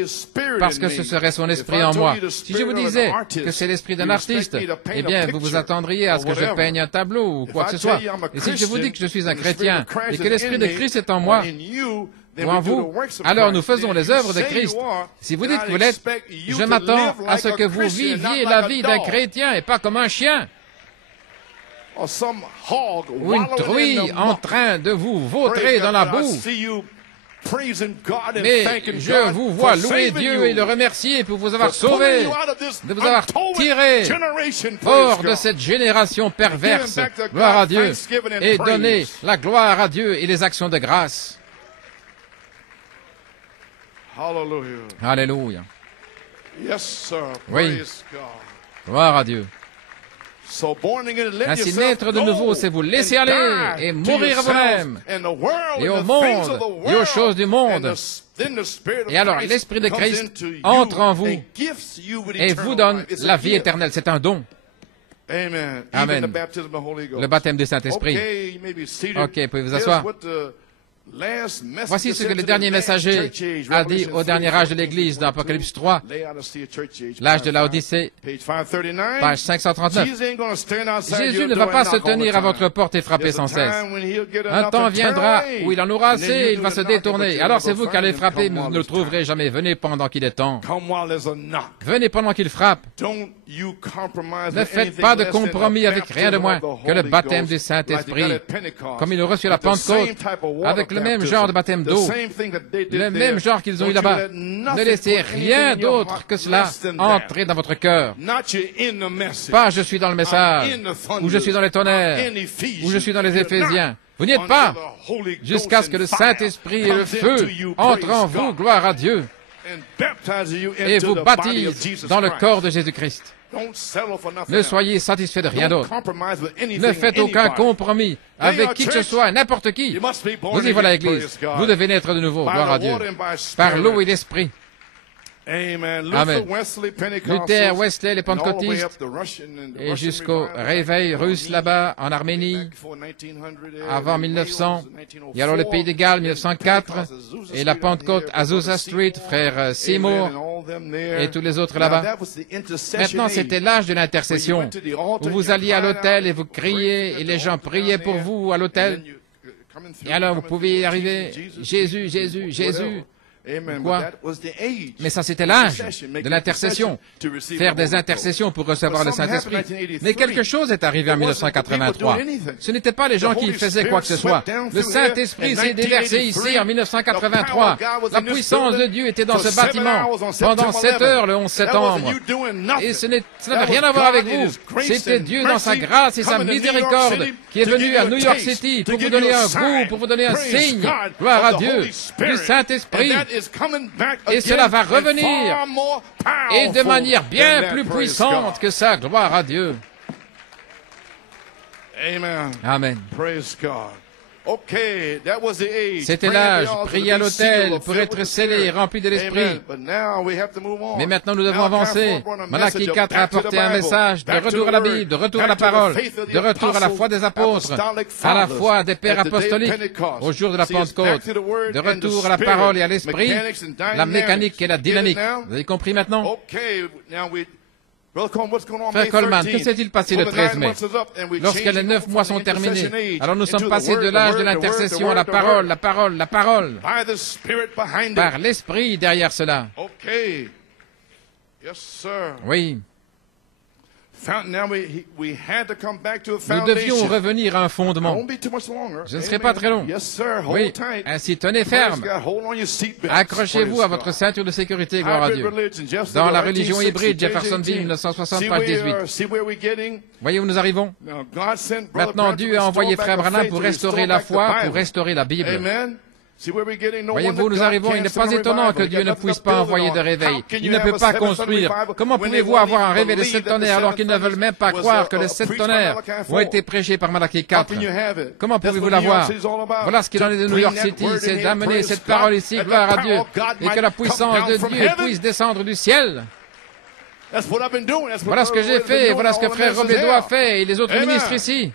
parce que ce serait son esprit en moi. Si je vous disais que c'est l'esprit d'un artiste, eh bien, vous vous attendriez à ce que je peigne un tableau ou quoi que ce soit. Et si je vous dis que je suis un chrétien et que l'esprit de Christ est en moi, ou en vous, alors nous faisons les œuvres de Christ. Si vous dites que vous l'êtes, je m'attends à ce que vous viviez la vie d'un chrétien et pas comme un chien. Ou une truie en train de vous vautrer dans la boue. Mais je vous vois louer Dieu et le remercier pour vous avoir sauvé, de vous avoir tiré hors de cette génération perverse. Gloire à Dieu. Et donner la gloire à Dieu et les actions de grâce. Alléluia. Oui. Gloire à Dieu. Ainsi, naître de nouveau, c'est vous laisser aller et mourir à vous-même, et au monde, et aux choses du monde. Et alors, l'Esprit de Christ entre en vous et vous donne la vie éternelle. C'est un don. Amen. Le baptême du Saint-Esprit. Ok, pouvez vous asseoir. Voici ce que le dernier messager a dit au dernier âge de l'Église dans Apocalypse 3, l'âge de l'Odyssée, page 539. Jésus ne va pas se tenir à votre porte et frapper sans cesse. Un temps viendra où il en aura assez et il va se détourner. Alors c'est vous qui allez frapper, mais vous ne le trouverez jamais. Venez pendant qu'il est temps. Venez pendant qu'il frappe. Ne faites pas de compromis avec rien de moins que le baptême du Saint-Esprit, comme ils l'ont reçu à la Pentecôte, avec le même genre de baptême d'eau, le même genre qu'ils ont eu là-bas. Ne laissez rien d'autre que cela entrer dans votre cœur. Pas je suis dans le message, ou je suis dans les tonnerres, ou je suis dans les Éphésiens. Vous n'y êtes pas jusqu'à ce que le Saint-Esprit et le feu entrent en vous, gloire à Dieu, et vous baptisent dans le corps de Jésus-Christ. Ne soyez satisfaits de rien d'autre. Ne faites aucun compromis avec qui que ce soit, n'importe qui. Vous y voilà l'Église. Vous devez naître de nouveau, gloire à Dieu, par l'eau et l'Esprit. Amen. Luther, Wesley, les pentecôtistes, et jusqu'au réveil russe là-bas, en Arménie, avant 1900, et alors le Pays de Galles, 1904, et la Pentecôte, Azusa Street, frère Seymour, et tous les autres là-bas. Maintenant, c'était l'âge de l'intercession, où vous alliez à l'hôtel et vous criez, et les gens priaient pour vous à l'hôtel, et alors vous pouviez y arriver, Jésus, Jésus, Jésus. Quoi? Mais ça, c'était l'âge de l'intercession. Faire des intercessions pour recevoir le Saint-Esprit. Mais quelque chose est arrivé en 1983. Ce n'étaient pas les gens qui faisaient quoi que ce soit. Le Saint-Esprit s'est déversé ici en 1983. La puissance de Dieu était dans ce bâtiment pendant 7 heures le 11 septembre. Et ça n'avait rien à voir avec vous. C'était Dieu dans sa grâce et sa miséricorde qui est venu à New York City pour vous donner un goût, pour vous donner un signe. Gloire à Dieu. Du Saint-Esprit. Et cela va revenir, et de manière bien plus puissante que ça, gloire à Dieu. Amen. C'était l'âge, prier à l'autel pour être scellé, rempli de l'Esprit. Mais maintenant, nous devons avancer. Malachie 4 a apporté un message de retour à la Bible, de retour à la parole, de retour à la foi des apôtres, à la foi des pères apostoliques, au jour de la Pentecôte, de retour à la parole et à l'Esprit, la mécanique et la dynamique. Vous avez compris maintenant? Frère Coleman, que s'est-il passé le 13 mai? Lorsque les 9 mois sont terminés, alors nous sommes passés de l'âge de l'intercession à la parole, la parole, la parole, par l'Esprit derrière cela. Oui. Nous devions revenir à un fondement. Je ne serai pas très long. Oui, ainsi tenez ferme. Accrochez-vous à votre ceinture de sécurité, gloire à Dieu. Dans la religion hybride, Jeffersonville, 1960, page 18. Voyez où nous arrivons? Maintenant, Dieu a envoyé Frère Branham pour restaurer la foi, pour restaurer la Bible. Voyez-vous, nous arrivons, il n'est pas étonnant que Dieu ne puisse pas envoyer de réveil. Il ne peut pas construire. Comment pouvez-vous avoir un réveil de 7 tonnerres alors qu'ils ne veulent même pas croire que les 7 tonnerres ont été prêchés par Malachie 4? Comment pouvez-vous l'avoir? Voilà ce qu'il en est de New York City, c'est d'amener cette parole ici, gloire à Dieu, et que la puissance de Dieu puisse descendre du ciel. Voilà ce que j'ai fait, voilà ce que Frère Robledo a fait, et les autres ministres ici.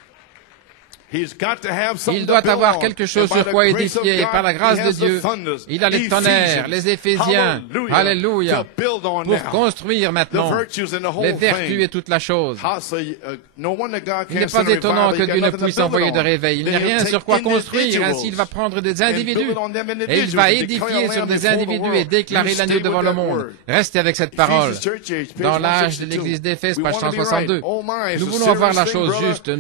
Il doit avoir quelque chose sur quoi édifier. Par la grâce de Dieu, il a les tonnerres, les Éphésiens, alléluia, pour construire maintenant les vertus et toute la chose. Il n'est pas étonnant que Dieu ne puisse envoyer de réveil. Il n'y a rien sur quoi construire. Ainsi, il va prendre des individus et il va édifier sur des individus et déclarer l'agneau devant le monde. Restez avec cette parole. Dans l'âge de l'Église d'Éphèse, page 162, nous voulons avoir la chose juste,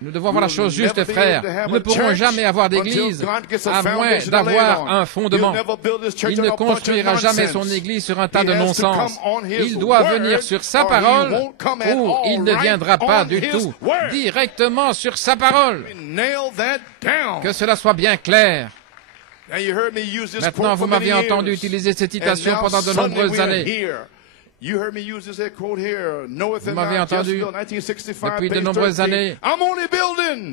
Nous devons avoir la chose juste, frère. Nous ne pourrons jamais avoir d'église à moins d'avoir un fondement. Il ne construira jamais son église sur un tas de non-sens. Il doit venir sur sa parole ou il ne viendra pas du tout. Directement sur sa parole. Que cela soit bien clair. Maintenant, vous m'aviez entendu utiliser cette citation pendant de nombreuses années. Vous m'avez entendu depuis de nombreuses années.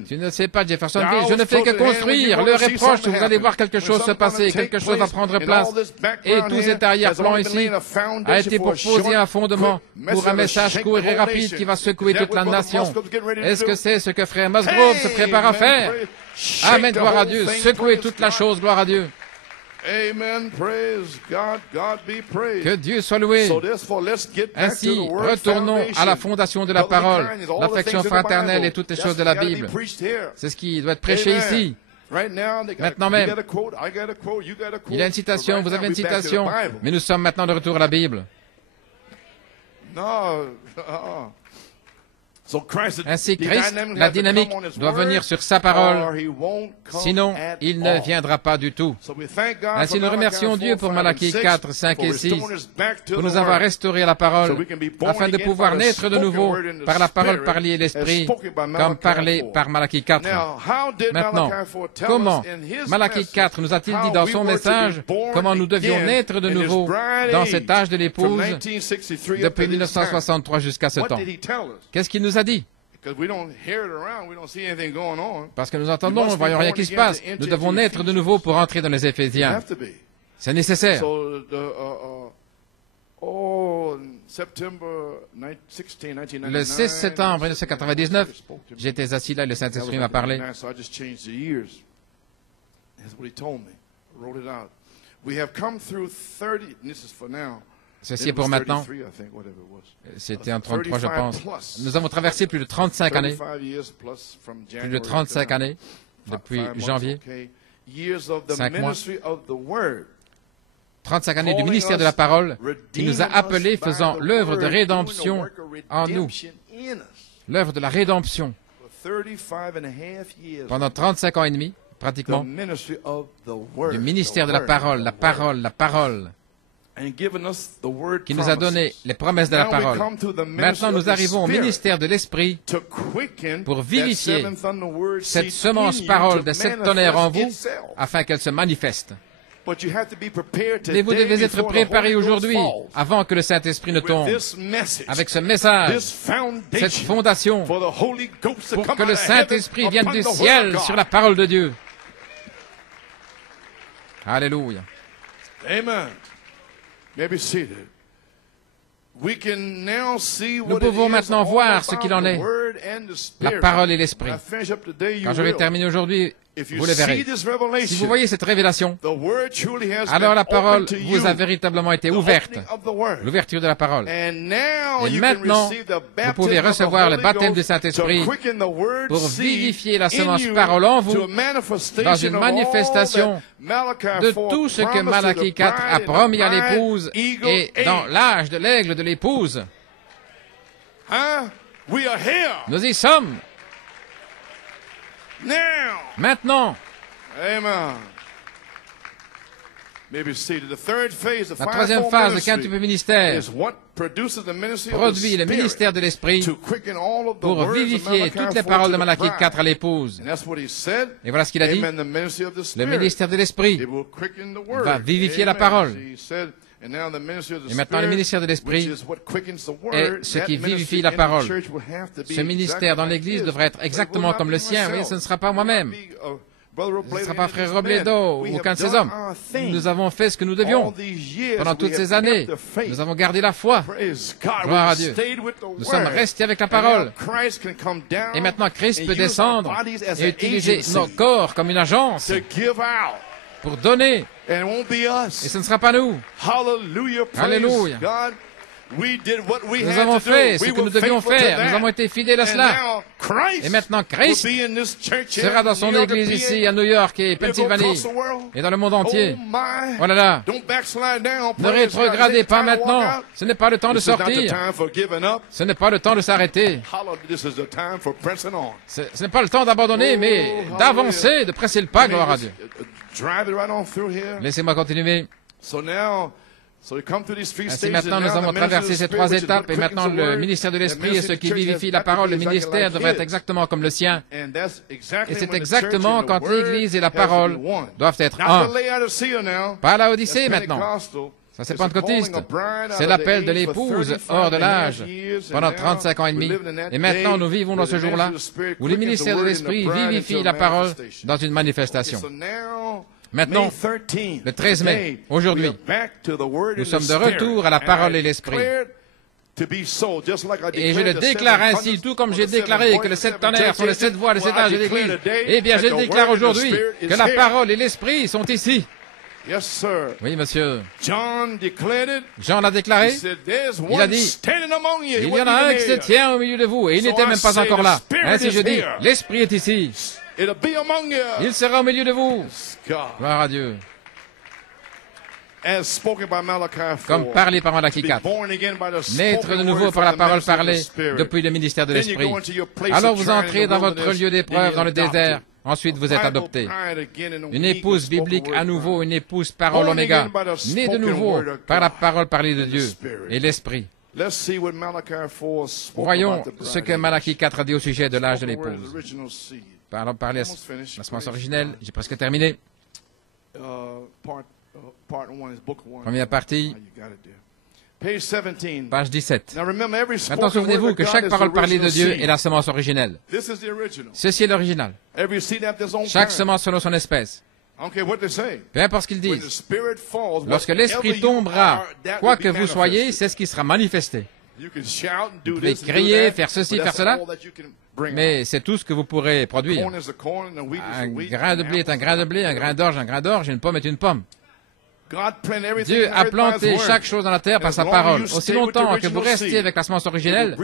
Tu ne sais pas, Jeffersonville, je ne fais que construire. L'heure est proche, vous allez voir quelque chose se passer, quelque chose va prendre place. Et tout cet arrière-plan ici a été pour poser un fondement pour un message court et rapide qui va secouer toute la nation. Est-ce que c'est ce que Frère Musgrove se prépare à faire? Amen, gloire à Dieu. Secouer toute la chose, gloire à Dieu. Amen. Praise God. God be praised. Que Dieu soit loué. Ainsi, retournons à la fondation de la parole, l'affection fraternelle et toutes les choses de la Bible. C'est ce qui doit être prêché ici. Maintenant même, il y a une citation, vous avez une citation, mais nous sommes maintenant de retour à la Bible. Ainsi, Christ, la dynamique, doit venir sur sa parole, sinon il ne viendra pas du tout. Ainsi, nous remercions Dieu pour Malachie 4, 5 et 6, pour nous avoir restauré à la parole, afin de pouvoir naître de nouveau par la parole parlée et l'Esprit, comme parlé par Malachie 4. Maintenant, comment Malachie 4 nous a-t-il dit dans son message comment nous devions naître de nouveau dans cet âge de l'épouse depuis 1963 jusqu'à ce temps? Qu'est-ce qu'il nous a dit? Parce que nous entendons, nous ne voyons rien qui se passe. Nous devons naître de nouveau pour entrer dans les Éphésiens. C'est nécessaire. Le 16 septembre 1999, j'étais assis là et le Saint-Esprit m'a parlé. Ceci est pour maintenant. C'était en 33, je pense. Nous avons traversé plus de 35 années. Plus de 35 années, depuis janvier. 5 mois. 35 années du ministère de la parole qui nous a appelés faisant l'œuvre de rédemption en nous. L'œuvre de la rédemption. Pendant 35 ans et demi, pratiquement, du ministère de la parole, la parole, la parole, qui nous a donné les promesses de la parole. Maintenant, nous arrivons au ministère de l'Esprit pour vivifier cette semence parole de 7 tonnerres en vous, afin qu'elle se manifeste. Mais vous devez être préparés aujourd'hui, avant que le Saint-Esprit ne tombe, avec ce message, cette fondation, pour que le Saint-Esprit vienne du ciel sur la parole de Dieu. Alléluia. Amen. Maybe seated. Nous pouvons maintenant voir ce qu'il en est, la parole et l'esprit. Quand je vais terminer aujourd'hui, vous le verrez. Si vous voyez cette révélation, alors la parole vous a véritablement été ouverte, l'ouverture de la parole. Et maintenant, vous pouvez recevoir le baptême du Saint-Esprit pour vivifier la semence parole en vous dans une manifestation de tout ce que Malachie 4 a promis à l'épouse et dans l'âge de l'aigle de l'épouse. Nous y sommes. Maintenant, la troisième phase du quintuple ministère produit le ministère de l'Esprit pour vivifier toutes les paroles de Malachie 4 à l'épouse. Et voilà ce qu'il a dit. Le ministère de l'Esprit va vivifier la parole. Et maintenant, le ministère de l'Esprit est ce qui vivifie la parole. Ce ministère dans l'Église devrait être exactement comme le sien, mais ce ne sera pas moi-même. Ce ne sera pas frère Robledo ou aucun de ces hommes. Nous avons fait ce que nous devions. Pendant toutes ces années, nous avons gardé la foi. Gloire à Dieu. Nous sommes restés avec la parole. Et maintenant, Christ peut descendre et utiliser nos corps comme une agence pour donner. Et ce ne sera pas nous. Alléluia. Nous avons fait ce que nous devions faire. Nous avons été fidèles à cela. Et maintenant, Christ sera dans son Église ici, à New York et Pennsylvanie, et dans le monde entier. Oh là là. Ne rétrogradez pas maintenant. Ce n'est pas le temps de sortir. Ce n'est pas le temps de s'arrêter. Ce n'est pas le temps d'abandonner, mais d'avancer, de presser le pas, gloire à Dieu. Laissez-moi continuer. Ainsi maintenant, nous avons traversé ces trois étapes et maintenant le ministère de l'Esprit est ce qui vivifie la parole. Le ministère devrait être exactement comme le sien. Et c'est exactement quand l'Église et la parole doivent être un. Pas la Odyssée maintenant. Ça, c'est pentecôtiste. C'est l'appel de l'épouse hors de l'âge pendant 35 ans et demi. Et maintenant, nous vivons dans ce jour-là où le ministère de l'Esprit vivifie la parole dans une manifestation. Maintenant, le 13 mai, aujourd'hui, nous sommes de retour à la parole et l'esprit. Et je le déclare ainsi, tout comme j'ai déclaré que les 7 tonnerres sont les 7 voix de cet âge de l'Église. Eh bien, je déclare aujourd'hui que la parole et l'esprit sont ici. Oui, monsieur. Jean l'a déclaré. Il a dit, il y en a un qui se tient au milieu de vous, et il n'était même pas encore là. Ainsi je dis, l'esprit est ici. Il sera au milieu de vous. Gloire à Dieu. Comme parlé par Malachie 4. Naître de nouveau par la parole parlée depuis le ministère de l'Esprit. Alors vous entrez dans votre lieu d'épreuve dans le désert. Ensuite, vous êtes adopté. Une épouse biblique à nouveau, une épouse parole oméga, née de nouveau par la parole parlée de Dieu et l'Esprit. Voyons ce que Malachie 4 a dit au sujet de l'âge de l'épouse. Par la semence originelle, j'ai presque terminé. Première partie, page 17. Maintenant, souvenez-vous que chaque parole parlée de Dieu est la semence originelle. Ceci est l'original. Chaque semence selon son espèce. Peu importe ce qu'ils disent. Lorsque l'Esprit tombera, quoi que vous soyez, c'est ce qui sera manifesté. Vous pouvez crier, faire ceci, faire cela, mais c'est tout ce que vous pourrez produire. Un grain de blé est un grain de blé, un grain d'orge, une pomme est une pomme. Dieu a planté chaque chose dans la terre par sa parole. Aussi longtemps que vous restiez avec la semence originelle,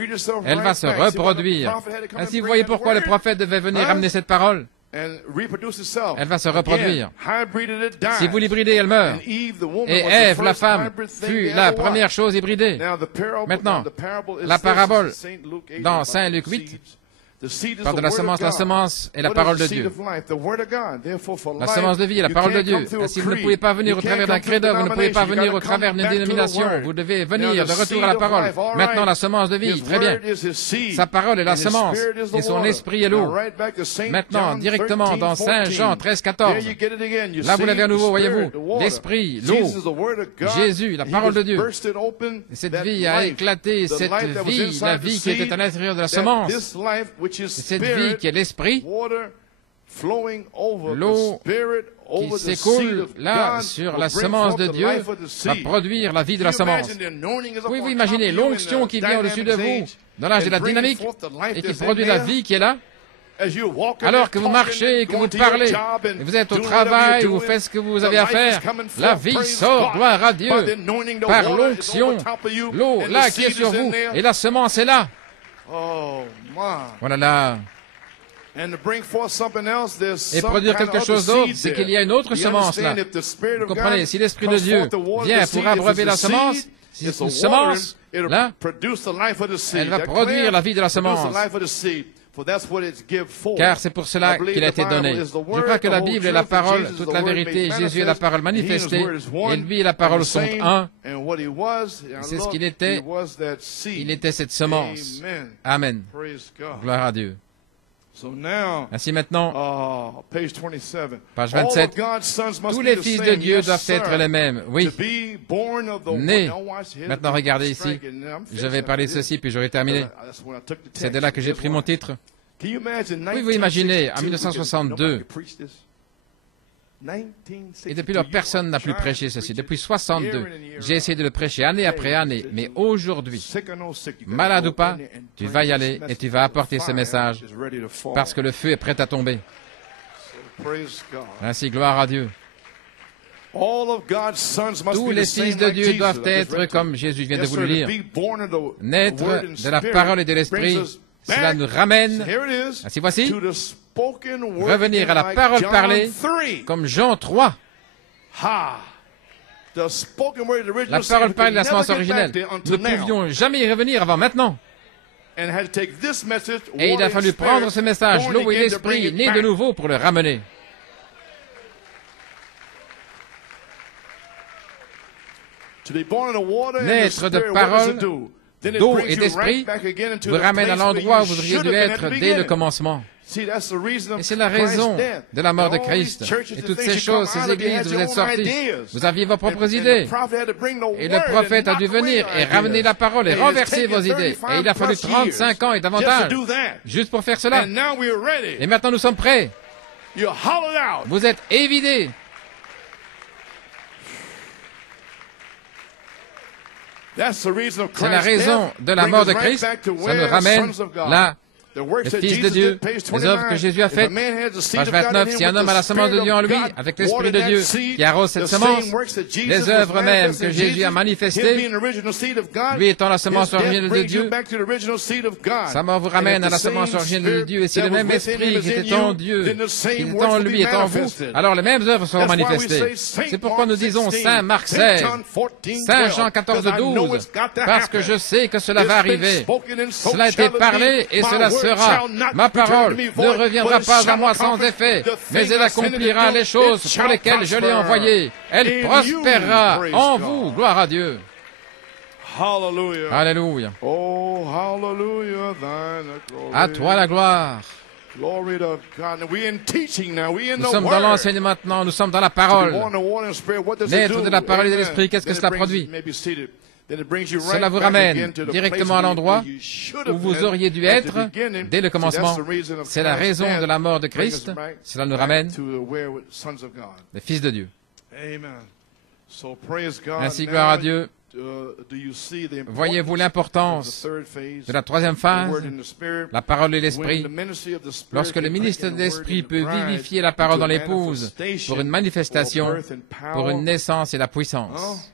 elle va se reproduire. Ainsi, vous voyez pourquoi le prophète devait venir amener cette parole. Elle va se reproduire. Si vous l'hybridez, elle meurt. Et Ève, la femme, fut la première chose hybridée. Maintenant, la parabole dans Saint Luc 8, Par de la semence est la parole de Dieu. La semence de vie est la parole de Dieu. Ainsi, vous ne pouvez pas venir au travers d'un credo, vous ne pouvez pas venir au travers d'une dénomination. Vous devez venir de retour à la parole. Maintenant, la semence de vie, très bien. Sa parole est la semence et son esprit est l'eau. Maintenant, directement dans Saint Jean 13, 14. Là, vous l'avez à nouveau, voyez-vous. L'esprit, l'eau, Jésus, la parole de Dieu. Et cette vie a éclaté, cette vie, la vie qui était à l'intérieur de la semence. Et cette vie qui est l'esprit, l'eau qui s'écoule là sur la semence de Dieu va produire la vie de la semence. Pouvez-vous imaginer l'onction qui vient au-dessus de vous dans l'âge de la dynamique et qui produit la vie qui est là? Alors que vous marchez, que vous parlez, et vous êtes au travail, vous faites ce que vous avez à faire, la vie sort, gloire à Dieu, par l'onction, l'eau là qui est sur vous, et la semence est là. Voilà là. Et produire quelque chose d'autre, c'est qu'il y a une autre semence là. Vous comprenez, si l'Esprit de Dieu vient pour abreuver la semence, si c'est une semence, là, elle va produire la vie de la semence. Car c'est pour cela qu'il a été donné. Je crois que la Bible est la parole, toute la vérité. Jésus est la parole manifestée, et lui et la parole sont un. C'est ce qu'il était. Il était cette semence. Amen. Gloire à Dieu. Ainsi maintenant, page 27, tous les fils de Dieu doivent être les mêmes. Oui, nés. Maintenant regardez ici, je vais parler de ceci puis j'aurai terminé. C'est de là que j'ai pris mon titre. Pouvez-vous imaginer, en 1962, et depuis lors, personne n'a plus prêché ceci. Depuis 62, j'ai essayé de le prêcher année après année. Mais aujourd'hui, malade ou pas, tu vas y aller et tu vas apporter ce message parce que le feu est prêt à tomber. Ainsi, gloire à Dieu. Tous les fils de Dieu doivent être, comme Jésus vient de vous le lire, naître de la parole et de l'esprit. Cela nous ramène, ainsi voici, revenir à la parole parlée comme Jean 3. La parole parlée de la semence originelle. Nous ne pouvions jamais y revenir avant maintenant. Et il a fallu prendre ce message, l'eau et l'esprit, nés de nouveau, pour le ramener. Naître de parole, d'eau et d'esprit vous ramène à l'endroit où vous auriez dû être dès le commencement. Et c'est la raison de la mort de Christ. Et toutes ces choses, ces églises, vous êtes sortis. Vous aviez vos propres idées. Et le prophète a dû venir et ramener la parole et renverser vos idées. Et il a fallu 35 ans et davantage juste pour faire cela. Et maintenant nous sommes prêts. Vous êtes évidés. C'est la raison de la mort de Christ. Ça nous ramène là. Le Fils de Dieu, les œuvres que Jésus a faites. Page 29, si un homme a la semence de Dieu en lui, avec l'Esprit de Dieu qui arrose cette semence, les œuvres mêmes que Jésus a manifestées, lui étant la semence originelle de Dieu, sa mort vous ramène à la semence originelle de Dieu, et si le même Esprit qui était en Dieu, qui est en lui, est en vous, alors les mêmes œuvres seront manifestées. C'est pourquoi nous disons Saint Marc 16, Saint Jean 14, 12, parce que je sais que cela va arriver. Cela a été parlé et cela sera. Ma parole ne reviendra pas à moi sans effet, mais elle accomplira les choses pour lesquelles je l'ai envoyée. Elle prospérera en vous. Gloire à Dieu. Alléluia. À toi la gloire. Nous sommes dans l'enseignement maintenant, nous sommes dans la parole. Naître de la parole et de l'esprit, qu'est-ce que cela produit? Cela vous ramène directement à l'endroit où vous auriez dû être dès le commencement. C'est la raison de la mort de Christ. Cela nous ramène les fils de Dieu. Ainsi, gloire à Dieu. Voyez-vous l'importance de la troisième phase, la parole et l'esprit? Lorsque le ministre de l'Esprit peut vivifier la parole dans l'épouse pour une manifestation, pour une naissance et la puissance.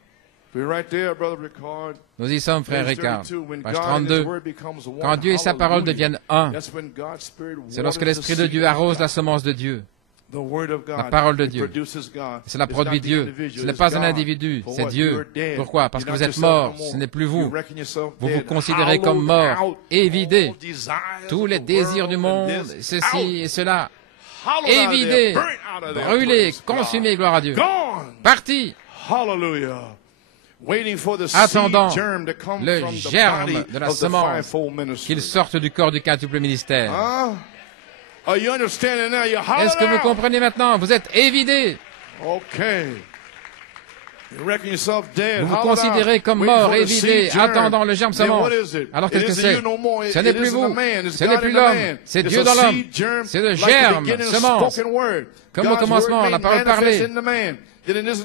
Nous y sommes, frère Ricard. Page 32. Quand Dieu et sa parole deviennent un, c'est lorsque l'Esprit de Dieu arrose la semence de Dieu. La parole de Dieu. Cela produit Dieu. Ce n'est pas un individu, c'est Dieu. Pourquoi? Parce que vous êtes mort, ce n'est plus vous. Vous vous considérez comme mort, évidé. Tous les désirs du monde, ceci et cela, évidé, brûlé, consumé, gloire à Dieu. Parti. Attendant le germe de la semence qu'il sorte du corps du quintuple ministère. Est-ce que vous comprenez maintenant? Vous êtes évidé. Vous vous considérez comme mort, évidé, attendant le germe semence. Alors qu'est-ce que c'est? Ce n'est plus vous, ce n'est plus l'homme, c'est Dieu dans l'homme. C'est le germe, semence. Comme au commencement, la parole parlée.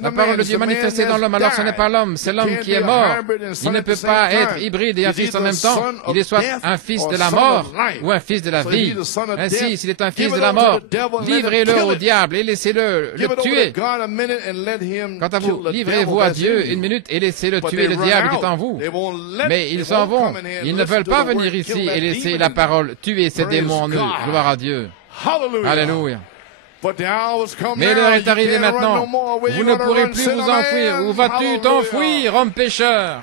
La parole de Dieu manifestée dans l'homme, alors ce n'est pas l'homme, c'est l'homme qui est mort. Il ne peut pas être hybride et un fils en même temps. Il est soit un fils de la mort ou un fils de la vie. Ainsi, s'il est un fils de la mort, livrez-le au diable et laissez-le le tuer. Quant à vous, livrez-vous à Dieu une minute et laissez-le tuer le diable qui est en vous. Mais ils s'en vont. Ils ne veulent pas venir ici et laisser la parole tuer ces démons en eux. Gloire à Dieu. Alléluia. Mais l'heure est arrivée maintenant. Vous ne pourrez plus vous enfouir. Où vas-tu t'enfouir, homme pécheur?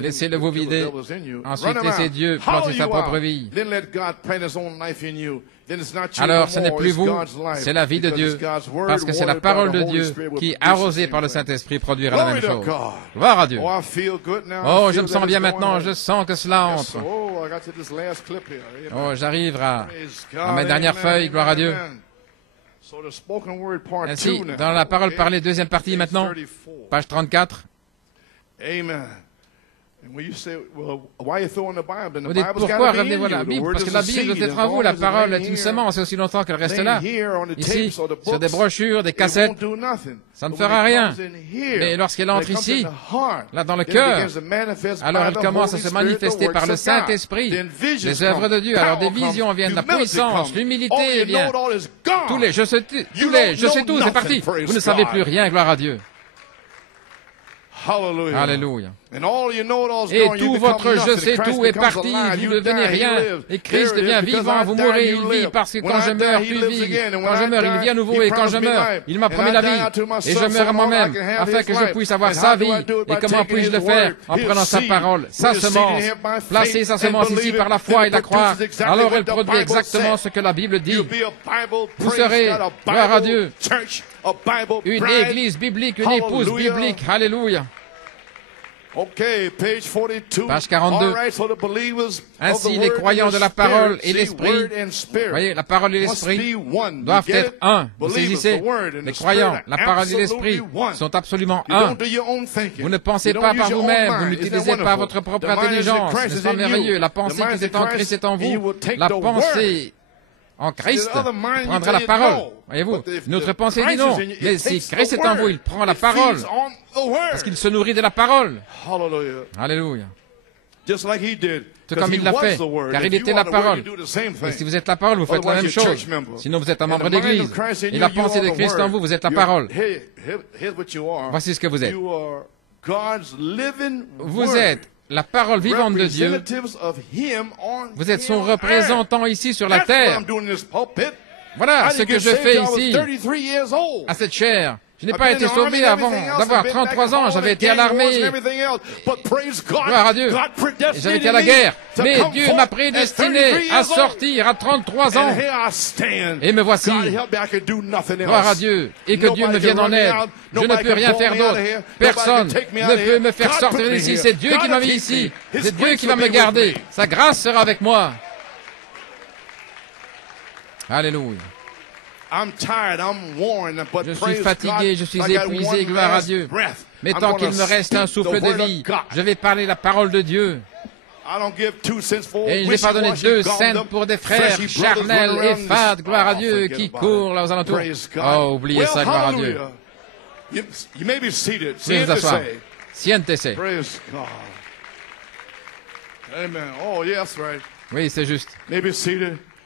Laissez-le vous vider. Ensuite, laissez Dieu planter sa propre vie. Alors, ce n'est plus vous, c'est la vie de Dieu, parce que c'est la parole de Dieu qui, arrosée par le Saint-Esprit, produira la même chose. Gloire à Dieu. Oh, je me sens bien maintenant, je sens que cela entre. Oh, j'arrive à ma dernière feuille, gloire à Dieu. Ainsi, dans la parole parlée, deuxième partie maintenant, page 34. Vous dites, pourquoi revenez-vous à la Bible? Parce que la Bible doit être en vous, la parole est une semence aussi longtemps qu'elle reste là. Ici, sur des brochures, des cassettes, ça ne fera rien. Mais lorsqu'elle entre ici, là dans le cœur, alors elle commence à se manifester par le Saint-Esprit, les œuvres de Dieu. Alors des visions viennent, la puissance, l'humilité vient. Je sais tout, c'est parti. Vous ne savez plus rien, gloire à Dieu. Alléluia. Et tout votre je sais tout est parti, vous ne devenez rien. Et Christ devient vivant, vous mourrez, il vit, parce que quand je meurs, tu vis. Quand je meurs, il vit à nouveau, et quand je meurs, il m'a promis la vie. Et je meurs à moi-même, afin que je puisse avoir sa vie. Et comment puis-je le faire? En prenant sa parole, sa semence. Placer sa semence ici par la foi et la croire. Alors elle produit exactement ce que la Bible dit. Vous serez, gloire à Dieu, une église biblique, une épouse biblique. Alléluia. Page 42. Ainsi, les croyants de la parole et l'esprit, voyez, la parole et l'esprit doivent être un. Vous saisissez? Les croyants, la parole et l'esprit sont absolument un. Vous ne pensez pas par vous-même, vous n'utilisez pas votre propre intelligence. C'est pas merveilleux. La pensée qui est en Christ est en vous. La pensée en Christ prendra la parole. Voyez-vous, notre pensée dit non. Mais si Christ est en vous, il prend la parole. Parce qu'il se nourrit de la parole. Alléluia. Tout comme il l'a fait, car il était la parole. Et si vous êtes la parole, vous faites la même chose. Sinon, vous êtes un membre d'église. Et la pensée de Christ en vous, vous êtes la parole. Voici ce que vous êtes. Vous êtes la parole vivante de Dieu. Vous êtes son représentant ici sur la terre. Voilà ce que je fais ici, à cette chair. Je n'ai pas été sauvé avant d'avoir 33 ans. J'avais été à l'armée. Gloire à Dieu. J'avais été à la guerre. Mais Dieu m'a prédestiné à sortir à 33 ans. Et me voici. Gloire à Dieu. Et que Dieu me vienne en aide. Je ne peux rien faire d'autre. Personne ne peut me faire sortir d'ici. C'est Dieu qui m'a mis ici. C'est Dieu qui va me garder. Sa grâce sera avec moi. Alléluia. Je suis fatigué, je suis épuisé, gloire à Dieu. Mais tant qu'il me reste un souffle de vie, je vais parler la parole de Dieu. Et je n'ai pas donné 2 cents pour des frères charnels et fades, gloire à Dieu, qui courent là aux alentours. Oh, oubliez ça, gloire à Dieu. Veuillez vous asseoir. Siéntese. Oui, c'est juste.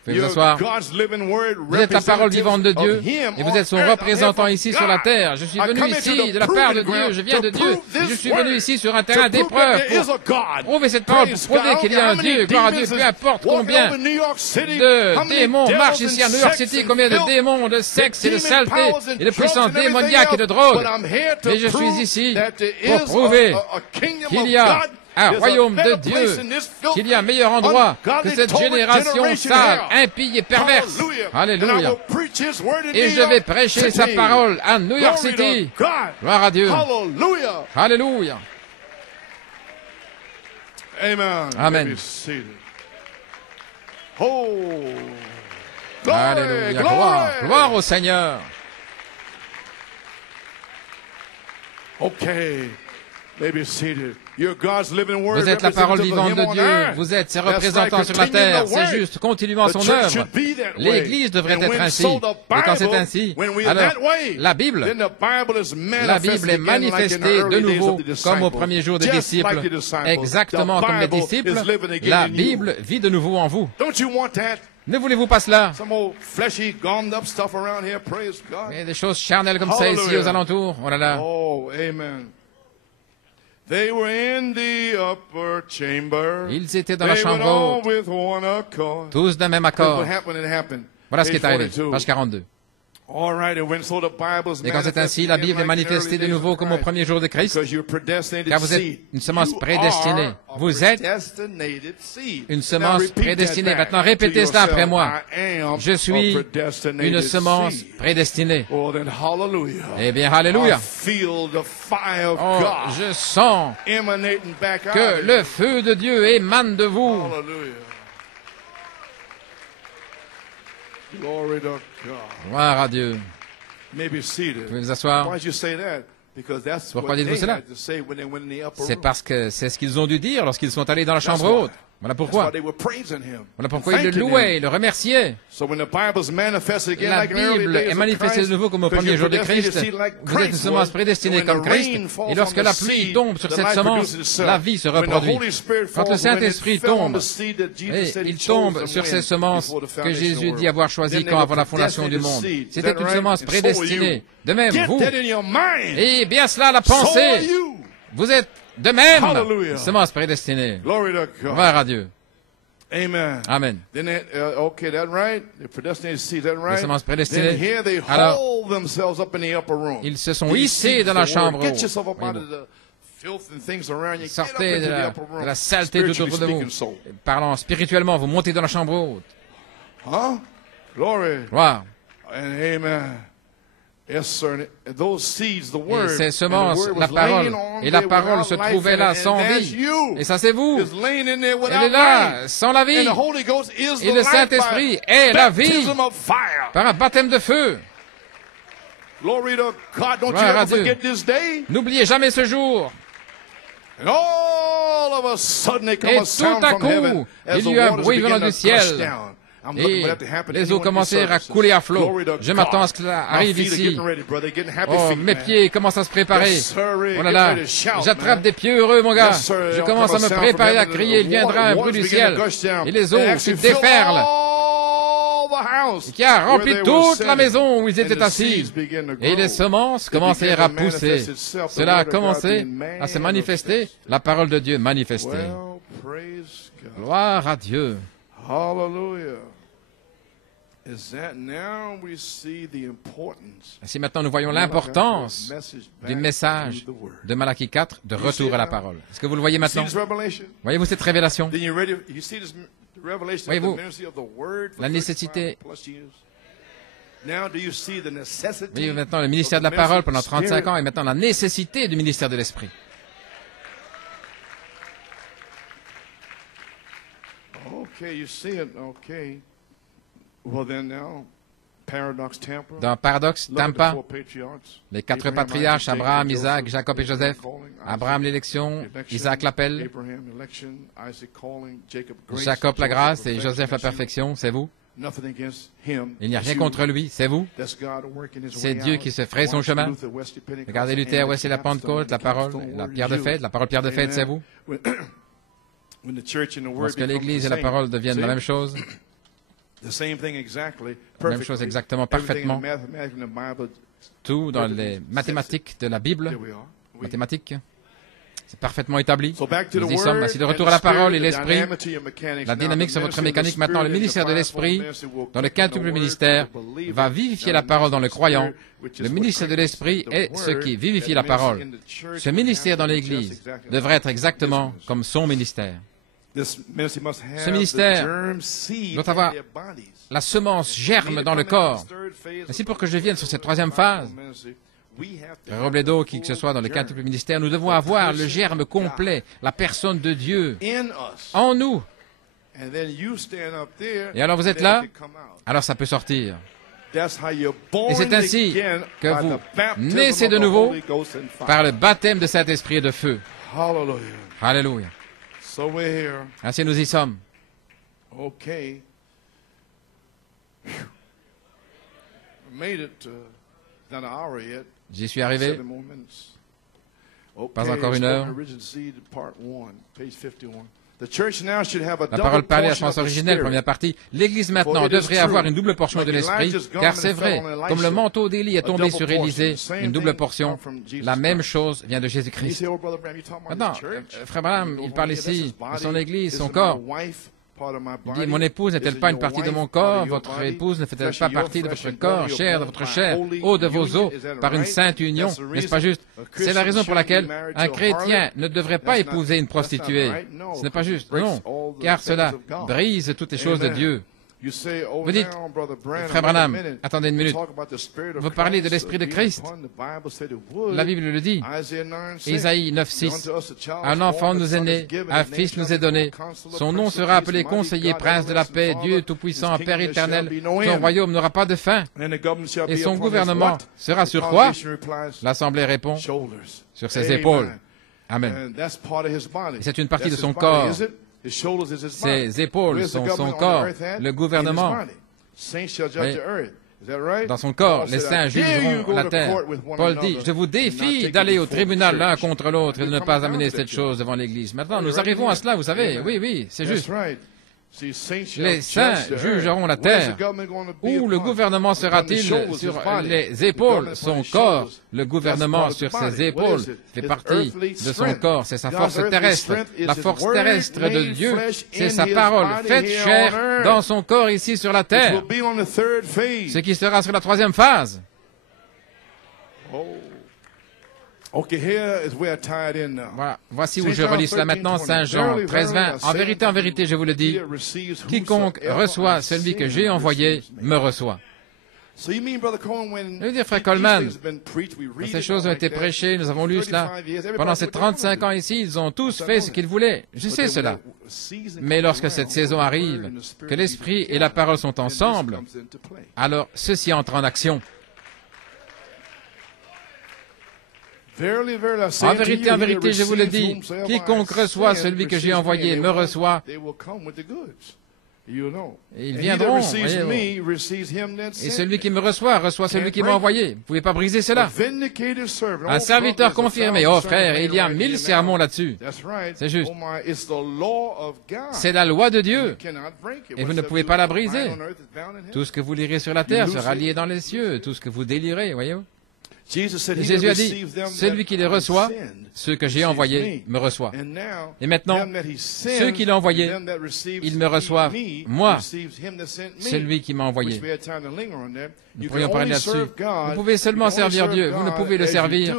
Pouvez vous asseoir. Vous êtes la parole vivante de Dieu et vous êtes son représentant ici sur la terre. Je suis venu ici de la part de Dieu, je viens de Dieu et je suis venu ici sur un terrain d'épreuve pour prouver cette parole, pour prouver qu'il y a un Dieu, gloire à Dieu, peu importe combien de démons marchent ici à New York City, combien de démons de sexe et de saleté et de puissance démoniaque et de drogue. Mais je suis ici pour prouver qu'il y a un royaume de Dieu, qu'il y a un meilleur endroit que cette génération sale, impie et perverse. Alléluia. Et je vais prêcher sa parole à New York City. Gloire à Dieu. Alléluia. Amen. Alléluia. Gloire au Seigneur. Okay. Maybe seated. You're God's living word. Vous êtes la parole vivante de Dieu. Vous êtes ses représentants sur la terre. C'est juste. Continuons son œuvre. L'Église devrait être ainsi. Et quand c'est ainsi, alors la Bible est manifestée de nouveau comme au premier jour des disciples. Exactement comme les disciples, la Bible vit de nouveau en vous. Ne voulez-vous pas cela? Il y a des choses charnelles comme ça ici aux alentours. Oh là là. Oh, amen. They were in the upper chamber. Ils étaient dans la chambre haute, tous d'un même accord. Voilà ce qui est arrivé. Page 42. Et quand c'est ainsi, la Bible est manifestée de nouveau comme au premier jour de Christ, car vous êtes une semence prédestinée. Vous êtes une semence prédestinée. Maintenant, répétez cela après moi. Je suis une semence prédestinée. Eh bien, alléluia. Oh, je sens que le feu de Dieu émane de vous. Gloire à Dieu. Vous pouvez vous asseoir. Pourquoi dites-vous cela? C'est parce que c'est ce qu'ils ont dû dire lorsqu'ils sont allés dans la chambre haute. Voilà pourquoi. Voilà pourquoi ils le louaient, ils le remerciaient. La Bible est manifestée de nouveau comme au premier jour de Christ. Vous êtes une semence prédestinée comme Christ. Et lorsque la pluie tombe sur cette semence, la vie se reproduit. Quand le Saint-Esprit tombe, et il tombe sur ces semences que Jésus dit avoir choisies quand avant la fondation du monde. C'était une semence prédestinée. De même, vous. Et bien cela, la pensée. Vous êtes de même, semence prédestinée. Gloire à Dieu. Amen. Les semences prédestinées. Alors, ils se sont hissés dans la chambre. Sortez de la saleté tout autour de vous. Parlant spirituellement, vous montez dans la chambre haute. Gloire. Et ces semences, la parole, et la parole se trouvait là sans vie. Et ça c'est vous. Elle est là, sans la vie. Et le Saint-Esprit est la vie par un baptême de feu. Gloire à Dieu. N'oubliez jamais ce jour. Et tout à coup, il y eut un bruit venant du ciel. Et les eaux commencèrent à couler à flot. Je m'attends à ce que cela arrive ici. Oh, mes pieds commencent à se préparer. Oh là là, j'attrape des pieds heureux, mon gars. Je commence à me préparer à crier. Il viendra un bruit du ciel. Et les eaux se déferlent. Qui a rempli toute la maison où ils étaient assis. Et les semences commencèrent à pousser. Cela a commencé à se manifester. La parole de Dieu manifestée. Gloire à Dieu. Hallelujah. Ainsi maintenant nous voyons l'importance du message de Malachie 4 de retour à la parole. Est-ce que vous le voyez maintenant? Voyez-vous cette révélation? Voyez-vous la nécessité? Voyez maintenant le ministère de la parole pendant 35 ans et maintenant la nécessité du ministère de l'Esprit. Okay, you see it. Okay. Well then now, Paradox Tampa. Dans Paradoxe Tampa, les quatre patriarches, Abraham, Isaac, Jacob et Joseph. Abraham l'élection, Isaac l'appel, Jacob la grâce et Joseph la perfection, c'est vous. Il n'y a rien contre lui, c'est vous. C'est Dieu qui se ferait son chemin. Regardez Luther, Wesley, la Pentecôte, la parole, la pierre de fête, c'est vous. Lorsque l'Église et la parole deviennent la même chose, Même chose exactement, parfaitement. Tout dans les mathématiques de la Bible, mathématiques, c'est parfaitement établi. Nous y sommes. Ainsi, de retour à la parole et l'esprit, la dynamique sur votre mécanique. Maintenant, le ministère de l'esprit, dans le quintuple ministère, va vivifier la parole dans le croyant. Le ministère de l'esprit est ce qui vivifie la parole. Ce ministère dans l'Église devrait être exactement comme son ministère. Ce ministère doit avoir la semence germe dans le corps. Ainsi, pour que je vienne sur cette troisième phase, Robledo, qui que ce soit dans le quintuple ministère, nous devons avoir le germe complet, la personne de Dieu en nous. Et alors vous êtes là, alors ça peut sortir. Et c'est ainsi que vous naissez de nouveau par le baptême de Saint-Esprit et de feu. Alléluia. Ainsi nous y sommes. J'y suis arrivé. Pas encore une heure. La parole parlée à sens originel, première partie. L'Église maintenant devrait avoir une double portion de l'Esprit, car c'est vrai, comme le manteau d'Élie est tombé sur Élisée, une double portion, la même chose vient de Jésus-Christ. Maintenant, Frère Branham, il parle ici de son Église, son corps. Il dit, mon épouse n'est-elle pas une partie de mon corps? Votre épouse ne fait-elle pas partie de votre corps, chair de votre chair, eau de vos os, par une sainte union? N'est-ce pas juste? C'est la raison pour laquelle un chrétien ne devrait pas épouser une prostituée. Ce n'est pas juste, non, car cela brise toutes les choses de Dieu. Vous dites, Frère Branham, attendez une minute, vous parlez de l'Esprit de Christ. La Bible le dit. Isaïe 9:6. Un enfant nous est né, un fils nous est donné. Son nom sera appelé Conseiller, Prince de la paix, Dieu Tout-Puissant, Père éternel. Son royaume n'aura pas de fin. Et son gouvernement sera sur quoi? L'Assemblée répond, sur ses épaules. Amen. Et c'est une partie de son corps. Ses épaules sont son corps, le gouvernement. Dans son corps, les saints jugeront la terre. Paul dit, je vous défie d'aller au tribunal l'un contre l'autre et de ne pas amener cette chose devant l'Église. Maintenant, nous arrivons à cela, vous savez. Oui, c'est juste. Les saints jugeront la terre. Où le gouvernement sera-t-il sur les épaules? Son corps, le gouvernement sur ses épaules, fait partie de son corps. C'est sa force terrestre. La force terrestre de Dieu, c'est sa parole faite chair dans son corps ici sur la terre. Ce qui sera sur la troisième phase. Voilà. Voici où je relis cela maintenant, Saint Jean 13:20. En vérité, je vous le dis, quiconque reçoit celui que j'ai envoyé me reçoit. Je veux dire, Frère Coleman, ces choses ont été prêchées, nous avons lu cela. Pendant ces 35 ans ici, ils ont tous fait ce qu'ils voulaient. Je sais cela. Mais lorsque cette saison arrive, que l'Esprit et la parole sont ensemble, alors ceci entre en action. En vérité, je vous le dis, quiconque reçoit celui que j'ai envoyé me reçoit. Et ils viendront. Et celui qui me reçoit, reçoit celui qui m'a envoyé. Vous ne pouvez pas briser cela. Un serviteur confirmé. Oh frère, il y a 1000 sermons là-dessus. C'est juste. C'est la loi de Dieu. Et vous ne pouvez pas la briser. Tout ce que vous lirez sur la terre sera lié dans les cieux. Tout ce que vous délirez, voyez-vous. Jésus a dit, celui qui les reçoit, ceux que j'ai envoyés me reçoit. Et maintenant, ceux qui l'ont envoyé, ils me reçoivent, moi, celui qui m'a envoyé. Nous pourrions parler là-dessus. Vous pouvez seulement servir Dieu, vous ne pouvez le servir.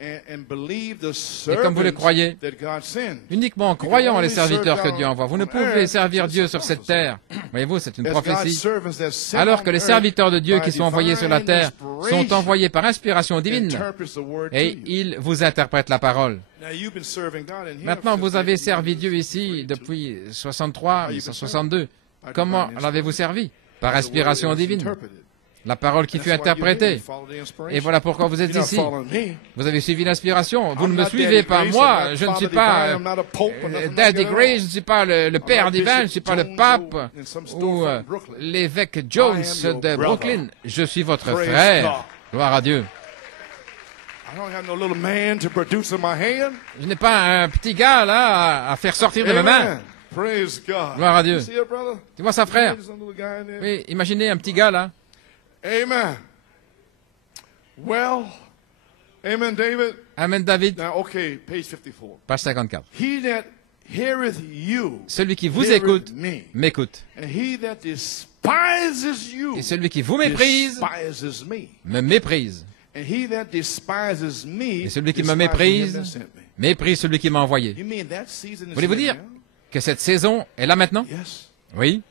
Et comme vous le croyez, uniquement en croyant les serviteurs que Dieu envoie. Vous ne pouvez servir Dieu sur cette terre. Voyez-vous, c'est une prophétie. Alors que les serviteurs de Dieu qui sont envoyés sur la terre sont envoyés par inspiration divine et ils vous interprètent la parole. Maintenant, vous avez servi Dieu ici depuis 63, 1962. Comment l'avez-vous servi? Par inspiration divine. La parole qui fut interprétée. Et voilà pourquoi vous êtes ici. Vous avez suivi l'inspiration. Vous ne me suivez pas. Moi, je ne suis pas Daddy Grace, je ne suis pas le Père divin, je ne suis pas le pape ou l'évêque Jones de Brooklyn. Je suis votre frère. Gloire à Dieu. Je n'ai pas un petit gars là à faire sortir de mes mains. Praise God. Gloire à Dieu. You see it, brother? Tu vois ça, frère? There's some little guy in there. Oui, imaginez un petit gars là. Amen. Well, amen, David. Amen, David. Now, okay, page 54. Page 54. He that heareth you, Celui qui vous heareth écoute, me. m'écoute. And he that despises you, Et celui qui vous méprise, despises me. me méprise. And he that despises me, Et celui qui me despises him méprise, that sent me. méprise celui qui m'a envoyé. You mean that season is Voulez-vous here dire now? que cette saison est là maintenant? Yes. Oui.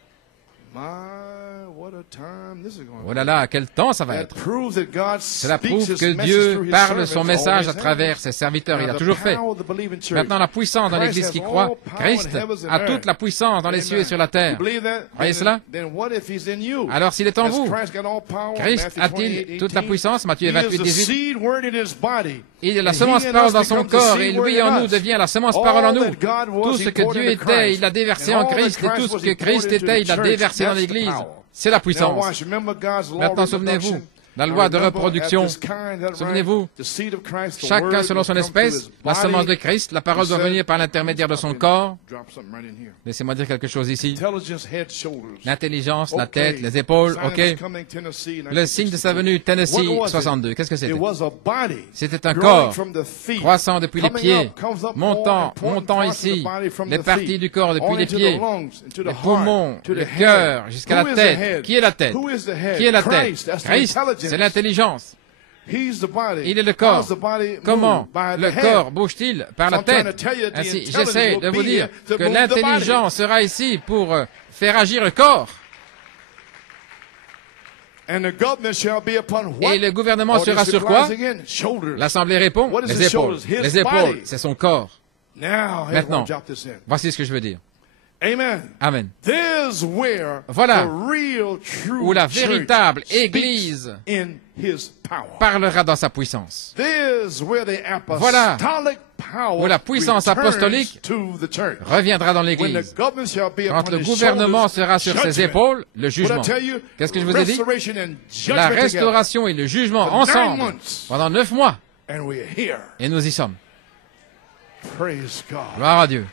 My, what a time this is going Oh là là, quel temps ça va That être. proves that God Cela speaks prouve his que message Dieu through his parle son servants, message always à travers has. ses serviteurs. Il a Now, toujours the fait. power of the believing church. Maintenant, la puissance dans Christ l'Église has qui all croit, power in Christ heavens and a earth. toute la puissance dans les cieux et sur la You terre. believe that? Croyez cela? Then what if he's in you? Alors s'il est en Has vous, Christ got all power? Christ Matthew a-t-il 28, toute la 18? puissance? Matthieu He is 28, the 18. seed word in his body. Il est la And semence he in parole us dans son becomes the corps seed et word lui in en nous us. devient la semence parole en All nous. that God was, Tout he ce que poured Dieu into était, Christ. il l'a déversé And en all that Christ et tout Christ ce was, que he poured Christ into était, the il l'a church. déversé dans That's the l'Église. power. C'est la Now puissance. watch, remember God's law Maintenant, of souvenez-vous, reproduction? la loi de Now, remember, reproduction. at this kind, that Souvenez-vous, right, the seed of Christ, the chacun word selon son will come through espèce, his la body. semence de Christ, la parole doit venir par l'intermédiaire de son corps. Drop something right in here. Laissez-moi dire quelque chose ici. Intelligence, head, shoulders. L'intelligence, la Okay. tête, les épaules, Sign of ok. his coming, Tennessee, Le signe de sa venue, Tennessee, What was it? 62. Qu'est-ce que It c'était? was a body C'était un growing corps from the feet, croissant depuis les coming pieds, up, comes up montant, more important montant parts of the ici, body from les the parties feet, du corps depuis on les into the pieds, lungs, into the les heart, poumons, to the le head. cœur, jusqu'à Who la is the tête. head? Qui est la tête? Who is the head? Qui est la tête? Christ. That's the Christ, intelligence. c'est l'intelligence. He's the body. Il est le corps. How's the body Comment move? By le the head. corps bouge-t-il? Par la So I'm trying to tête. tell you that the Ainsi, intelligence j'essaie will de vous be dire here to que move the body. l'intelligence sera ici pour faire agir le corps. And the government shall be upon what? Et le gouvernement Oh, sera this sur quoi? replies again, shoulders. L'Assemblée répond, What is les his épaules. shoulders? His Les épaules, body. c'est son corps. Now, Maintenant. everyone drop this in. Voici ce que je veux dire. Amen. Amen. There's where Voilà the real, true où la church véritable speaks Église in his power. parlera dans sa puissance. There's where the Voilà apostolic power où la puissance returns apostolique to the church. Reviendra dans When l'Église. the government shall be Quand upon le his gouvernement shoulders, sera sur ses judgment. épaules, le What I jugement. tell you, Qu'est-ce que je vous ai dit? restoration and judgment La together. restauration et le jugement For 9 ensemble months. pendant 9 mois. And we're here. Et nous y sommes. Praise God. Gloire à Dieu.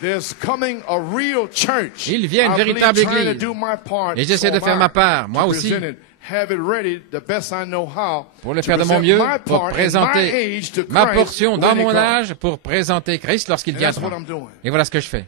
There's coming a real church. Il vient une I believe véritable trying to église. do my part, Et j'essaie so de faire am ma I, part, moi to aussi, present it, have it ready the best I know how, pour le to faire de mon present mieux, my pour part in my présenter age to ma Christ portion dans when he mon comes. âge, pour présenter Christ lorsqu'il And that's viendra. what I'm doing. Et voilà ce que je fais.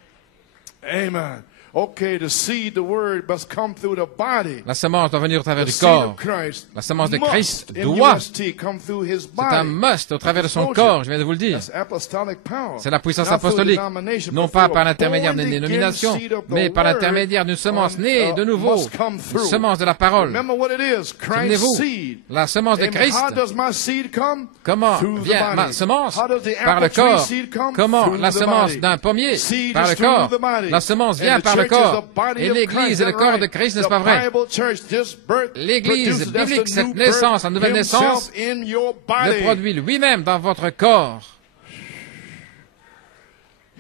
Amen. Okay, the seed, the word must come through the body. La semence doit venir au travers The du seed corps. of Christ La semence de must, Christ in doit. UST, come through his C'est un body. must au travers de son Told corps, you. je viens de vous le dire. That's apostolic power. C'est la puissance Not through apostolique, denomination, non but pas through par a l'intermédiaire d'une born-again dénomination, seed of the mais par word l'intermédiaire d'une semence née de nouveau, must come une through. semence de la parole. Remember what it is, Christ's Souvenez-vous, seed. la semence de Amen. Christ, How does my seed come? comment Through the vient ma body. semence? How does the Par le apple tree corps. seed come? Comment Through la the semence body. d'un pommier? Seed Par is le through corps. the body. La semence And vient the par le church is corps. the body Et of l'Église Christ, est le is that corps de right? Christ, n'est-ce The pas vrai? Bible church, this birth L'Église produces, that's biblique, the cette new naissance, birth la nouvelle naissance, himself in your le body. produit lui-même dans votre corps.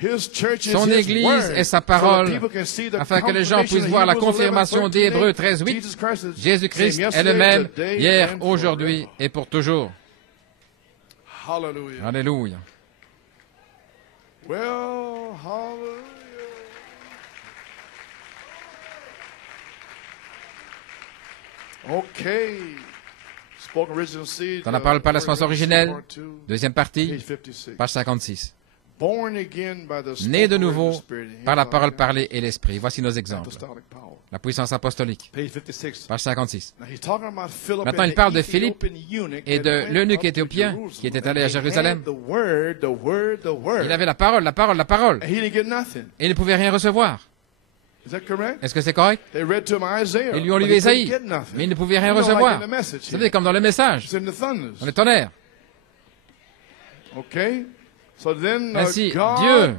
His church is Son his Église word, est sa so that parole, people can see the afin que les gens confirmation puissent of voir la Hebrews confirmation 11, d'Hébreux 13, 13, 8. Jesus Christ is Jésus-Christ same est le yesterday, même today, hier, and aujourd'hui forever. et pour toujours. Hallelujah. Alléluia. Well, hallelujah. Okay. Spoken original seed. Dans la parole par la semence originelle, part two, deuxième partie, page 56. page 56. Born again by the Né de spoken word nouveau of the Spirit. par la Here parole are parlée et l'esprit. Voici nos exemples. apostolic power. La puissance apostolique, Page 56. page 56. Now he's talking about Philip Maintenant, and il the parle de Philippe Ethiopian eunuch et that de went l'eunuque up to éthiopien Jerusalem. qui était allé à And they Jérusalem. had the word, the word, the word. Il avait la parole, la parole, la parole. And he didn't get nothing. Et il ne pouvait rien recevoir. Is that correct? Est-ce que c'est correct? They read to him Isaiah. Ils lui ont but lu he Ésaïe, couldn't get nothing. mais il ne pouvait rien You know, recevoir. like in the message Vous here. savez, comme dans le message, It's in the thunders. dans les tonnerres. Okay? So then Ainsi, God Dieu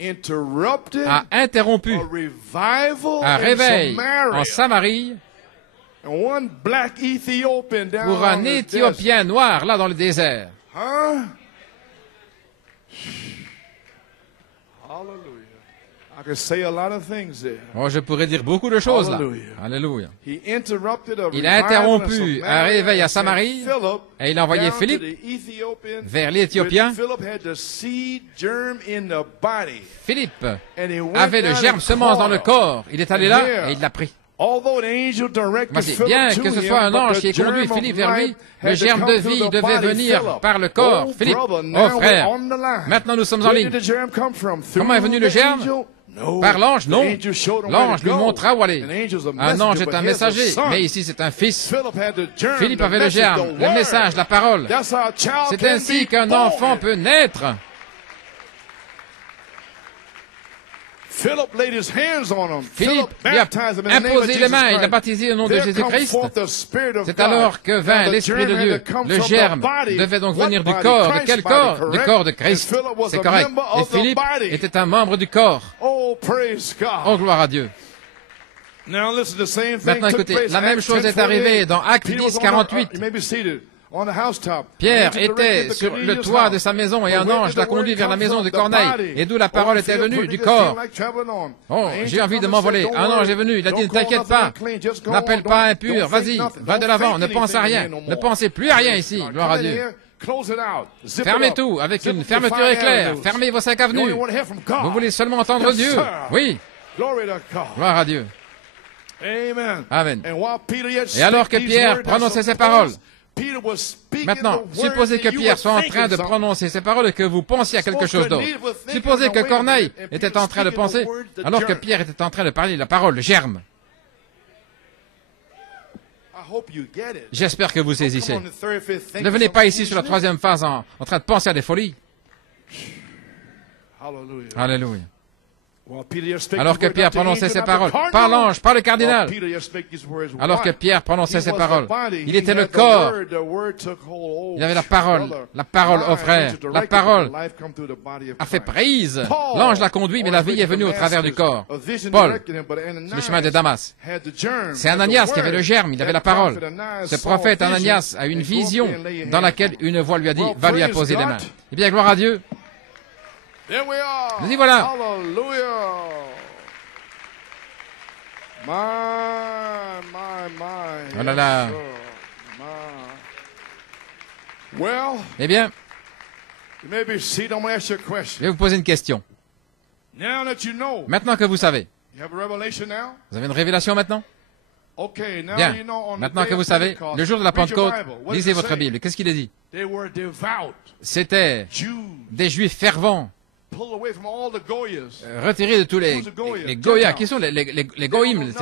interrupted a interrompu a revival un in réveil Samaria. en Samarie And one black Ethiopian down pour on un the Éthiopien noir là dans le désert. desert. Huh? Hallelujah. I I could say a lot of things there. Oh, je pourrais dire beaucoup de choses là. Hallelujah. Alléluia. He interrupted a Il a revival in interrompu Samaria un réveil à and sent Samarie Philip et il a envoyé down to Philippe the Ethiopian, vers l'Éthiopien. which Philip had the seed germ in the body. Philippe And he went avait le down germe and semence dans le caught corps. Il est allé là here. et il l'a pris. Although an angel directed Voici, Philip bien to que ce him, soit un but ange the qui ait conduit germ of Philippe vers lui, life le had to germe come de through vie the devait body, venir Philip. par le corps. Oh, Philippe, brother, oh now we're frère, on the line. maintenant nous sommes en Where ligne. did the germ come from? Through Comment est venu le the germe? angel? No. Par l'ange? Non. The angel showed him where L'ange to lui go. montra où aller. An angel's a Un ange messenger, est un but here's a messager, son. mais ici c'est un fils. Philip had the germ, Philippe the avait le message, germe, the le word. message, la parole. That's how a child C'est can ainsi be qu'un born. enfant peut naître. Philip laid his hands on him. Philippe Philip lui a baptized him in the name of imposé les Jesus mains, il l'a Christ. baptisé au nom de There come Jésus-Christ. forth the Spirit of C'est God. alors que vint Now, the l'Esprit de germ had Dieu. to come Le from the germe body. devait donc What venir du body? corps. De Christ's quel body, corps? Du correct? corps de And Christ. Philip was C'est a correct. member Et of the Philippe body. était un membre du corps. Oh, praise God. Oh, gloire à Dieu. Now listen, the same thing Maintenant, took écoutez, place la in même Acts chose est 10:48. arrivée dans Actes Peter was 10, on the- 48. you may be seated. On the housetop. Pierre An angel était directed sur to le Cornelius' toit house. de sa maison et But un where ange did l'a the word conduit vers la come maison from? de The Corneille, body. et d'où la parole Oh, était Philip venue, pretty du good corps. seemed like traveling on. Oh, An j'ai angel envie de come and m'envoler. said, Un "Don't ange worry. est venu, il a dit, Don't ne call t'inquiète nothing pas. unclean, just go on. N'appelle pas impur, Don't fake vas-y, nothing. va de Don't l'avant, fake ne pense à anything rien. in here no Ne more." pensez plus à rien ici, God, gloire à come in Dieu. here, close it out. Zip it Fermez up. tout avec Zip une up your fermeture five éclair. avenues. Fermez vos 5 You only avenues. want to hear from God. Vous voulez seulement entendre Yes, Dieu. sir. Oui, Glory to God. gloire à Dieu. Amen. Amen. And while Peter yet Et alors que spake these Pierre words, prononçait ces suppose paroles, Peter was speaking maintenant, the words supposez que and you Pierre were soit en train thinking de something. prononcer ces paroles et que vous pensiez à quelque chose d'autre. Supposez que Corneille était en train de penser, alors que Pierre était en train de parler de la parole, le germe. I hope you get it. J'espère que vous saisissez. Come on, the third, fifth, think Ne of venez some pas ici sur la foolishness. troisième phase en train de penser à des folies. Hallelujah. Alléluia. While Peter yet spake Alors these que words, Pierre not the prononçait angel, ces not the paroles, cardinal, par l'ange, par le while cardinal, Peter yet spake these words, alors que why? Pierre prononçait He ces was paroles, the body. il He était le had the corps. word. The word took hold. Il avait la Oh, parole, brother. la parole, My oh frère, angel la directed parole the life come through the body of a fait Christ. prise. Paul, L'ange l'a conduit, mais la vie est venue au travers du corps. Paul, sur le chemin de Damas. C'est Ananias qui avait le germe, il avait la parole. Ce prophète Ananias a une vision dans laquelle une voix lui a dit, va lui imposer les mains. Eh bien, gloire à Dieu. There we are. Nous y voilà. Hallelujah. My. Oh là là. Yes, sir. My. Well, Eh bien, you may be seated. I'm going to ask you a je question. vais vous poser une question. Now that you know, Maintenant que vous savez, you have a revelation now? vous avez une révélation maintenant? Okay, now Bien. you know on the Maintenant day que vous of savez, Pentecost, le jour de la read your Pentecôte, Bible. What does lisez it votre say? Bible. Qu'est-ce qu'il est dit? They were devout C'était Jews, des Juifs fervents, pulled away from all the Goyas. retirés de tous les Goya. Qui sont les Goïm,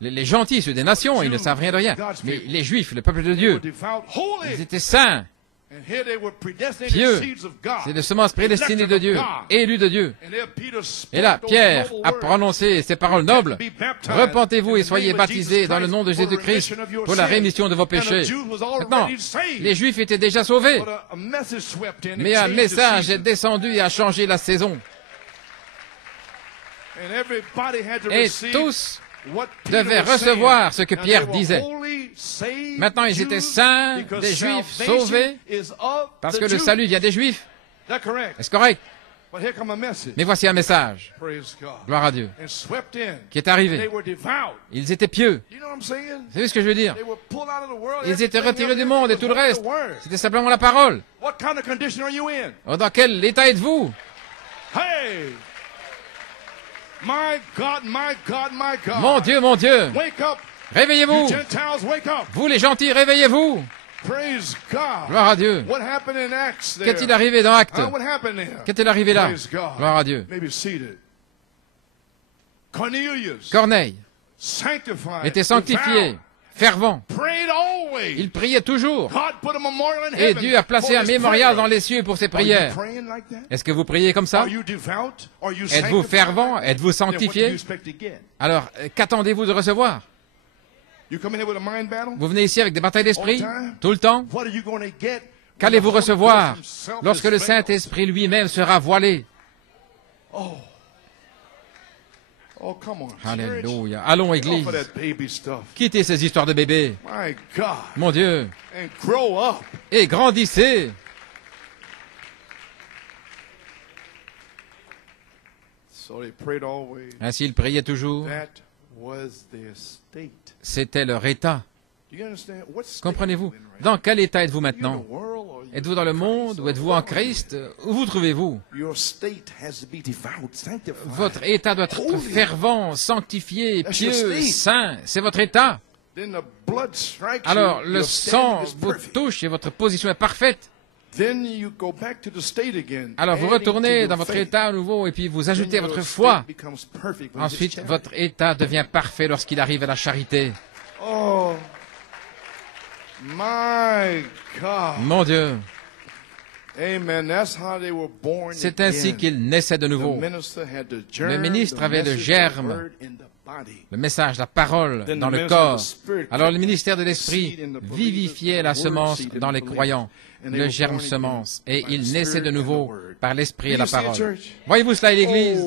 les gentils, ceux des nations, ils ne savent rien de rien. Mais les Juifs, le peuple de They were Dieu, devout, ils holy, étaient saints, and here they were predestinated pieux. seeds of God. C'est des semences prédestinées de Dieu, Elected of God. élus de Dieu. And there Peter spoke Et là, those Pierre noble a words. prononcé ces paroles nobles. Be baptized Repentez-vous in et the soyez name of Jesus baptisés dans le nom de Christ for the Jésus-Christ remission of your pour la sins. rémission de vos And the péchés. Jews was already Maintenant, saved. les Juifs étaient déjà sauvés, But a message swept in and mais un changed the message est season. descendu et a changé la saison. And everybody had to Et receive tous what Peter devaient was recevoir ce que saying. Pierre And they were disait. holy, saved Maintenant, ils Jews étaient saints, because des Juifs salvation sauvés, is of parce the que le Jews. salut vient des Juifs. That's correct. Est-ce correct? But here come a message. Mais voici un message, Praise God. gloire à Dieu, And swept in. qui est They arrivé. were devout. Ils étaient pieux. You know what I'm saying? Vous savez ce que je veux dire? They were pulled out of the world. Ils étaient Everything retirés du else monde et was tout le only the reste. word. C'était simplement la parole. What kind of condition are you in? Oh, dans quel état êtes-vous? Hey! My God, my God, my God. Mon Dieu, Wake up, réveillez-vous. you Gentiles, wake up. Vous les gentils, réveillez-vous. Praise God. Gloire à Dieu. What happened in Acts there? Qu'est-il arrivé dans Actes? What happened there? Qu'est-il arrivé là? Praise God. Gloire à Dieu. Maybe seated. Cornelius, Corneille sanctified, était sanctifié, devout, fervent. prayed always. Il priait toujours. God put a memorial in Et heaven Dieu a placé for un his mémorial prayer. dans les cieux pour ses Are you prières. praying like that? Est-ce que vous priez comme ça? Are you devout? Are you Êtes-vous sanctified? fervent? Êtes-vous Then what do you sanctifié? expect to get? Alors, qu'attendez-vous de recevoir? You come in here with a mind battle? Vous venez ici avec des batailles d'esprit? All the time? Tout le temps? What are you going to get? Qu'allez-vous when the Holy recevoir Ghost himself lorsque is le veiled? Saint-Esprit lui-même sera voilé? Oh, come on. church. Alléluia. Allons, Off Église. of that baby stuff. Quittez ces histoires de bébés. My God. Mon Dieu. And grow up. Et grandissez. Ainsi, ils priaient toujours. C'était leur état. Comprenez-vous? Dans quel état êtes-vous maintenant? Êtes-vous dans le monde ou êtes-vous en Christ? Où vous trouvez-vous? Votre état doit être fervent, sanctifié, pieux, saint. C'est votre état. Alors, le sang vous touche et votre position est parfaite. Alors, vous retournez dans votre état à nouveau et puis vous ajoutez votre foi. Ensuite, votre état devient parfait lorsqu'il arrive à la charité. Oh, my God. Mon Dieu. Amen. That's how they were born C'est ainsi again. qu'ils naissaient de nouveau. Le ministre avait le germe, le message, la parole dans le corps. Alors le ministère de l'Esprit vivifiait la semence dans les croyants, le germe semence, et ils naissaient de nouveau par l'Esprit et la parole. Voyez-vous cela, l'Église?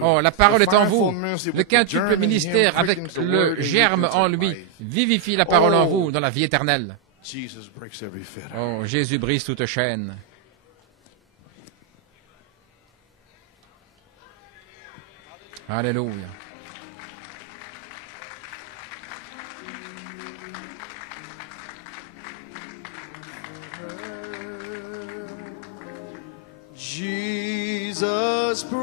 Oh, la parole est en vous. Le quintuple ministère avec le germe en lui vivifie la parole en vous dans la vie éternelle. Oh, Jésus brise toute chaîne. Alléluia. Jesus breaks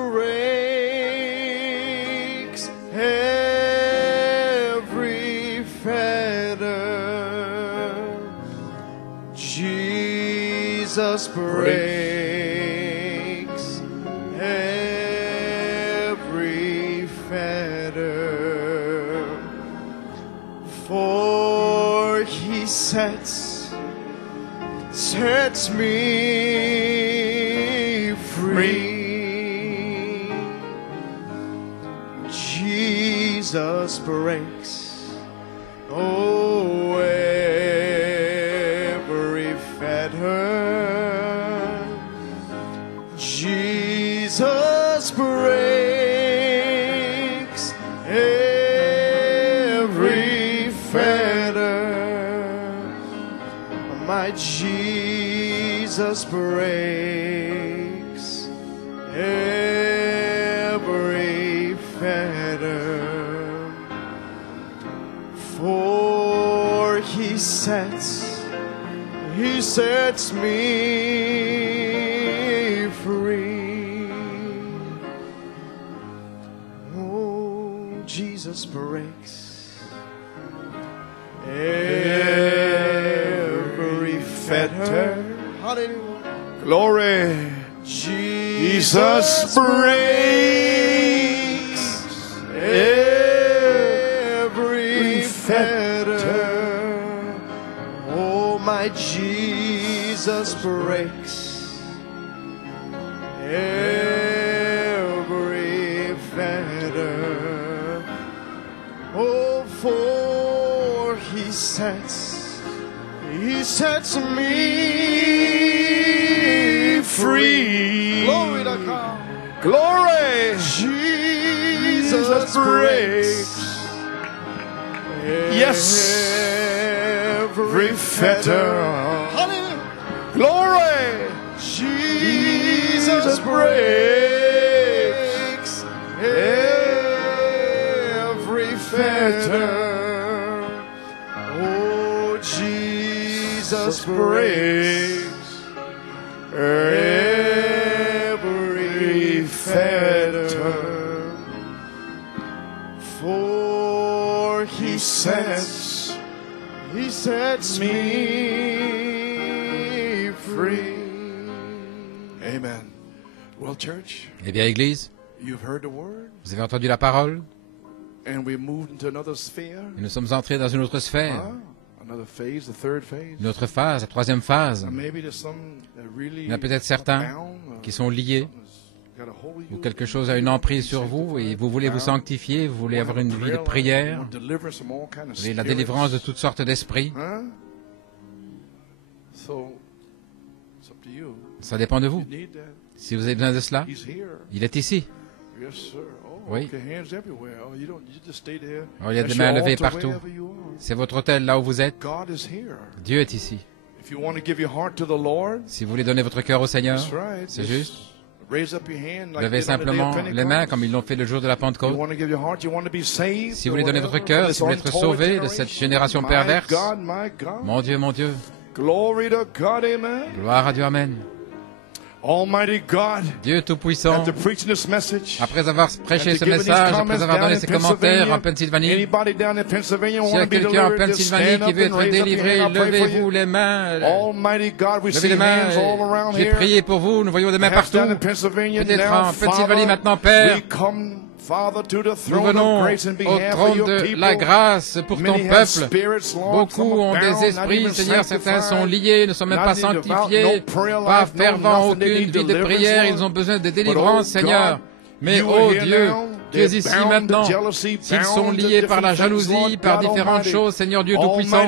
every fetter. Jesus breaks every fetter. For he sets me free. Jesus breaks, oh, every fetter. Jesus breaks every fetter. My Jesus breaks every fetter. For he sets me free. Oh, Jesus breaks every fetter. Hallelujah. Glory. Jesus breaks every fetter. Oh, my Jesus breaks every fetter. Oh, for he sets me free. Glory to God. Glory. Jesus breaks every fetter. Hallelujah. Glory. Jesus breaks every fetter. Oh, Jesus breaks every fetter. For he sets me free. Amen. Well, church, Eh bien, Église, you've heard the word, vous avez entendu la parole and we moved into another sphere. et nous sommes entrés dans une autre sphère, Another phase, the third phase. une autre phase, la troisième phase. And maybe there's some that really Il y en a peut-être certains qui sont liés ou quelque chose a une emprise sur vous et vous voulez vous sanctifier, vous voulez avoir une vie de prière, vous voulez la délivrance de toutes sortes d'esprits. Ça dépend de vous. Si vous avez besoin de cela, il est ici. Oui. Alors, il y a des mains levées partout. C'est votre autel là où vous êtes. Dieu est ici. Si vous voulez donner votre cœur au Seigneur, c'est juste. Levez simplement les mains comme ils l'ont fait le jour de la Pentecôte. Si vous voulez donner votre cœur, si vous voulez être sauvé de cette génération perverse, mon Dieu, gloire à Dieu, amen. Dieu Tout-Puissant, après avoir prêché ce message, après avoir donné ses commentaires en Pennsylvanie, s'il y a quelqu'un en Pennsylvanie qui veut être délivré, levez-vous les mains. Levez les mains. J'ai prié pour vous. Nous voyons des mains partout. Peut-être en Pennsylvanie maintenant, Père. Nous venons au trône de la grâce pour ton peuple. Beaucoup ont des esprits, Seigneur, certains sont liés, ne sont même pas sanctifiés, pas fervents, aucune vie de prière, ils ont besoin de délivrance, Seigneur. Mais, oh Dieu, tu es ici maintenant. S'ils sont liés par la jalousie, par différentes choses, Seigneur Dieu Tout-Puissant,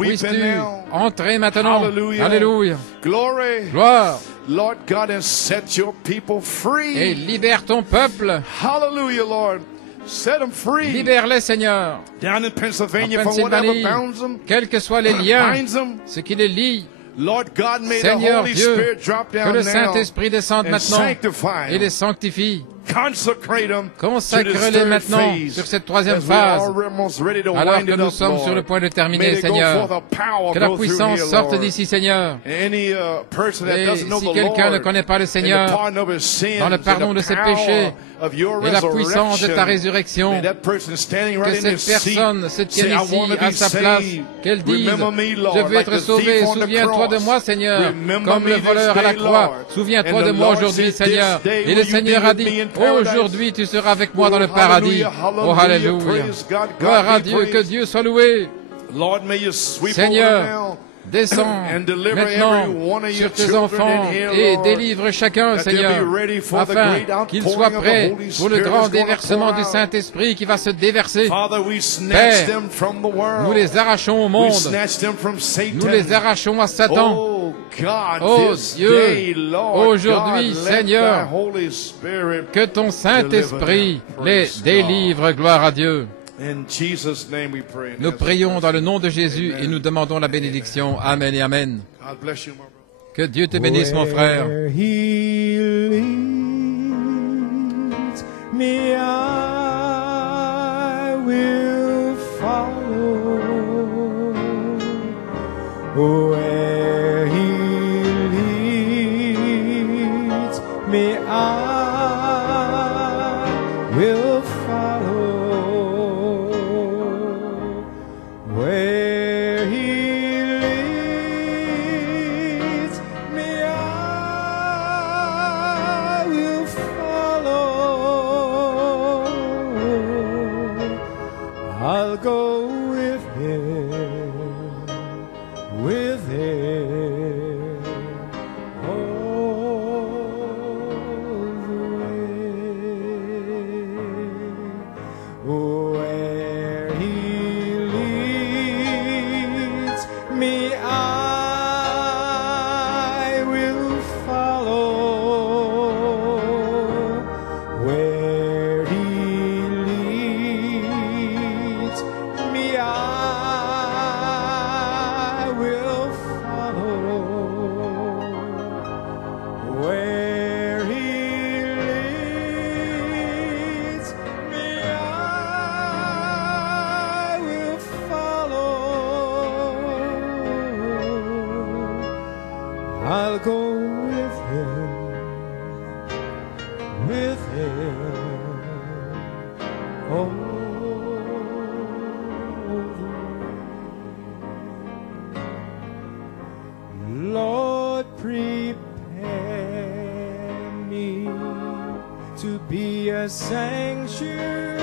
puisses-tu entrer maintenant. Alléluia. Gloire. Lord God, and set your people free. Et libère ton peuple. Hallelujah, Lord. Set them free. Libère-les, Seigneur. Down in Pennsylvania, en Pennsylvanie, quels que soient les liens, ce qui les lie, Lord God, may Seigneur the Holy Dieu, Spirit drop down que le now Saint-Esprit descende and maintenant sanctify et les sanctifie. Consacre-les Consacre-les maintenant sur cette troisième phase, alors que nous sommes sur le point de terminer, Seigneur. Que la puissance sorte d'ici, Seigneur. Et si quelqu'un ne connaît pas le Seigneur, dans le pardon de ses péchés et la puissance de ta résurrection, que cette personne se tienne ici à sa place, qu'elle dise, je veux être sauvé, souviens-toi de moi, Seigneur, comme le voleur à la croix, souviens-toi de moi aujourd'hui, Seigneur. Et le Seigneur a dit, aujourd'hui tu seras avec moi dans le paradis. Oh, alléluia. Gloire à Dieu, que Dieu soit loué. Seigneur, descends maintenant sur tes enfants et délivre chacun, Seigneur, afin qu'ils soient prêts pour le grand déversement du Saint-Esprit qui va se déverser. Père, nous les arrachons au monde, nous les arrachons à Satan. Oh Dieu, aujourd'hui, Seigneur, que ton Saint-Esprit les délivre, gloire à Dieu. Nous prions dans le nom de Jésus et nous demandons la bénédiction. Amen et Amen. Que Dieu te bénisse, mon frère. I'll go with him, all the way. Lord, prepare me to be a sanctuary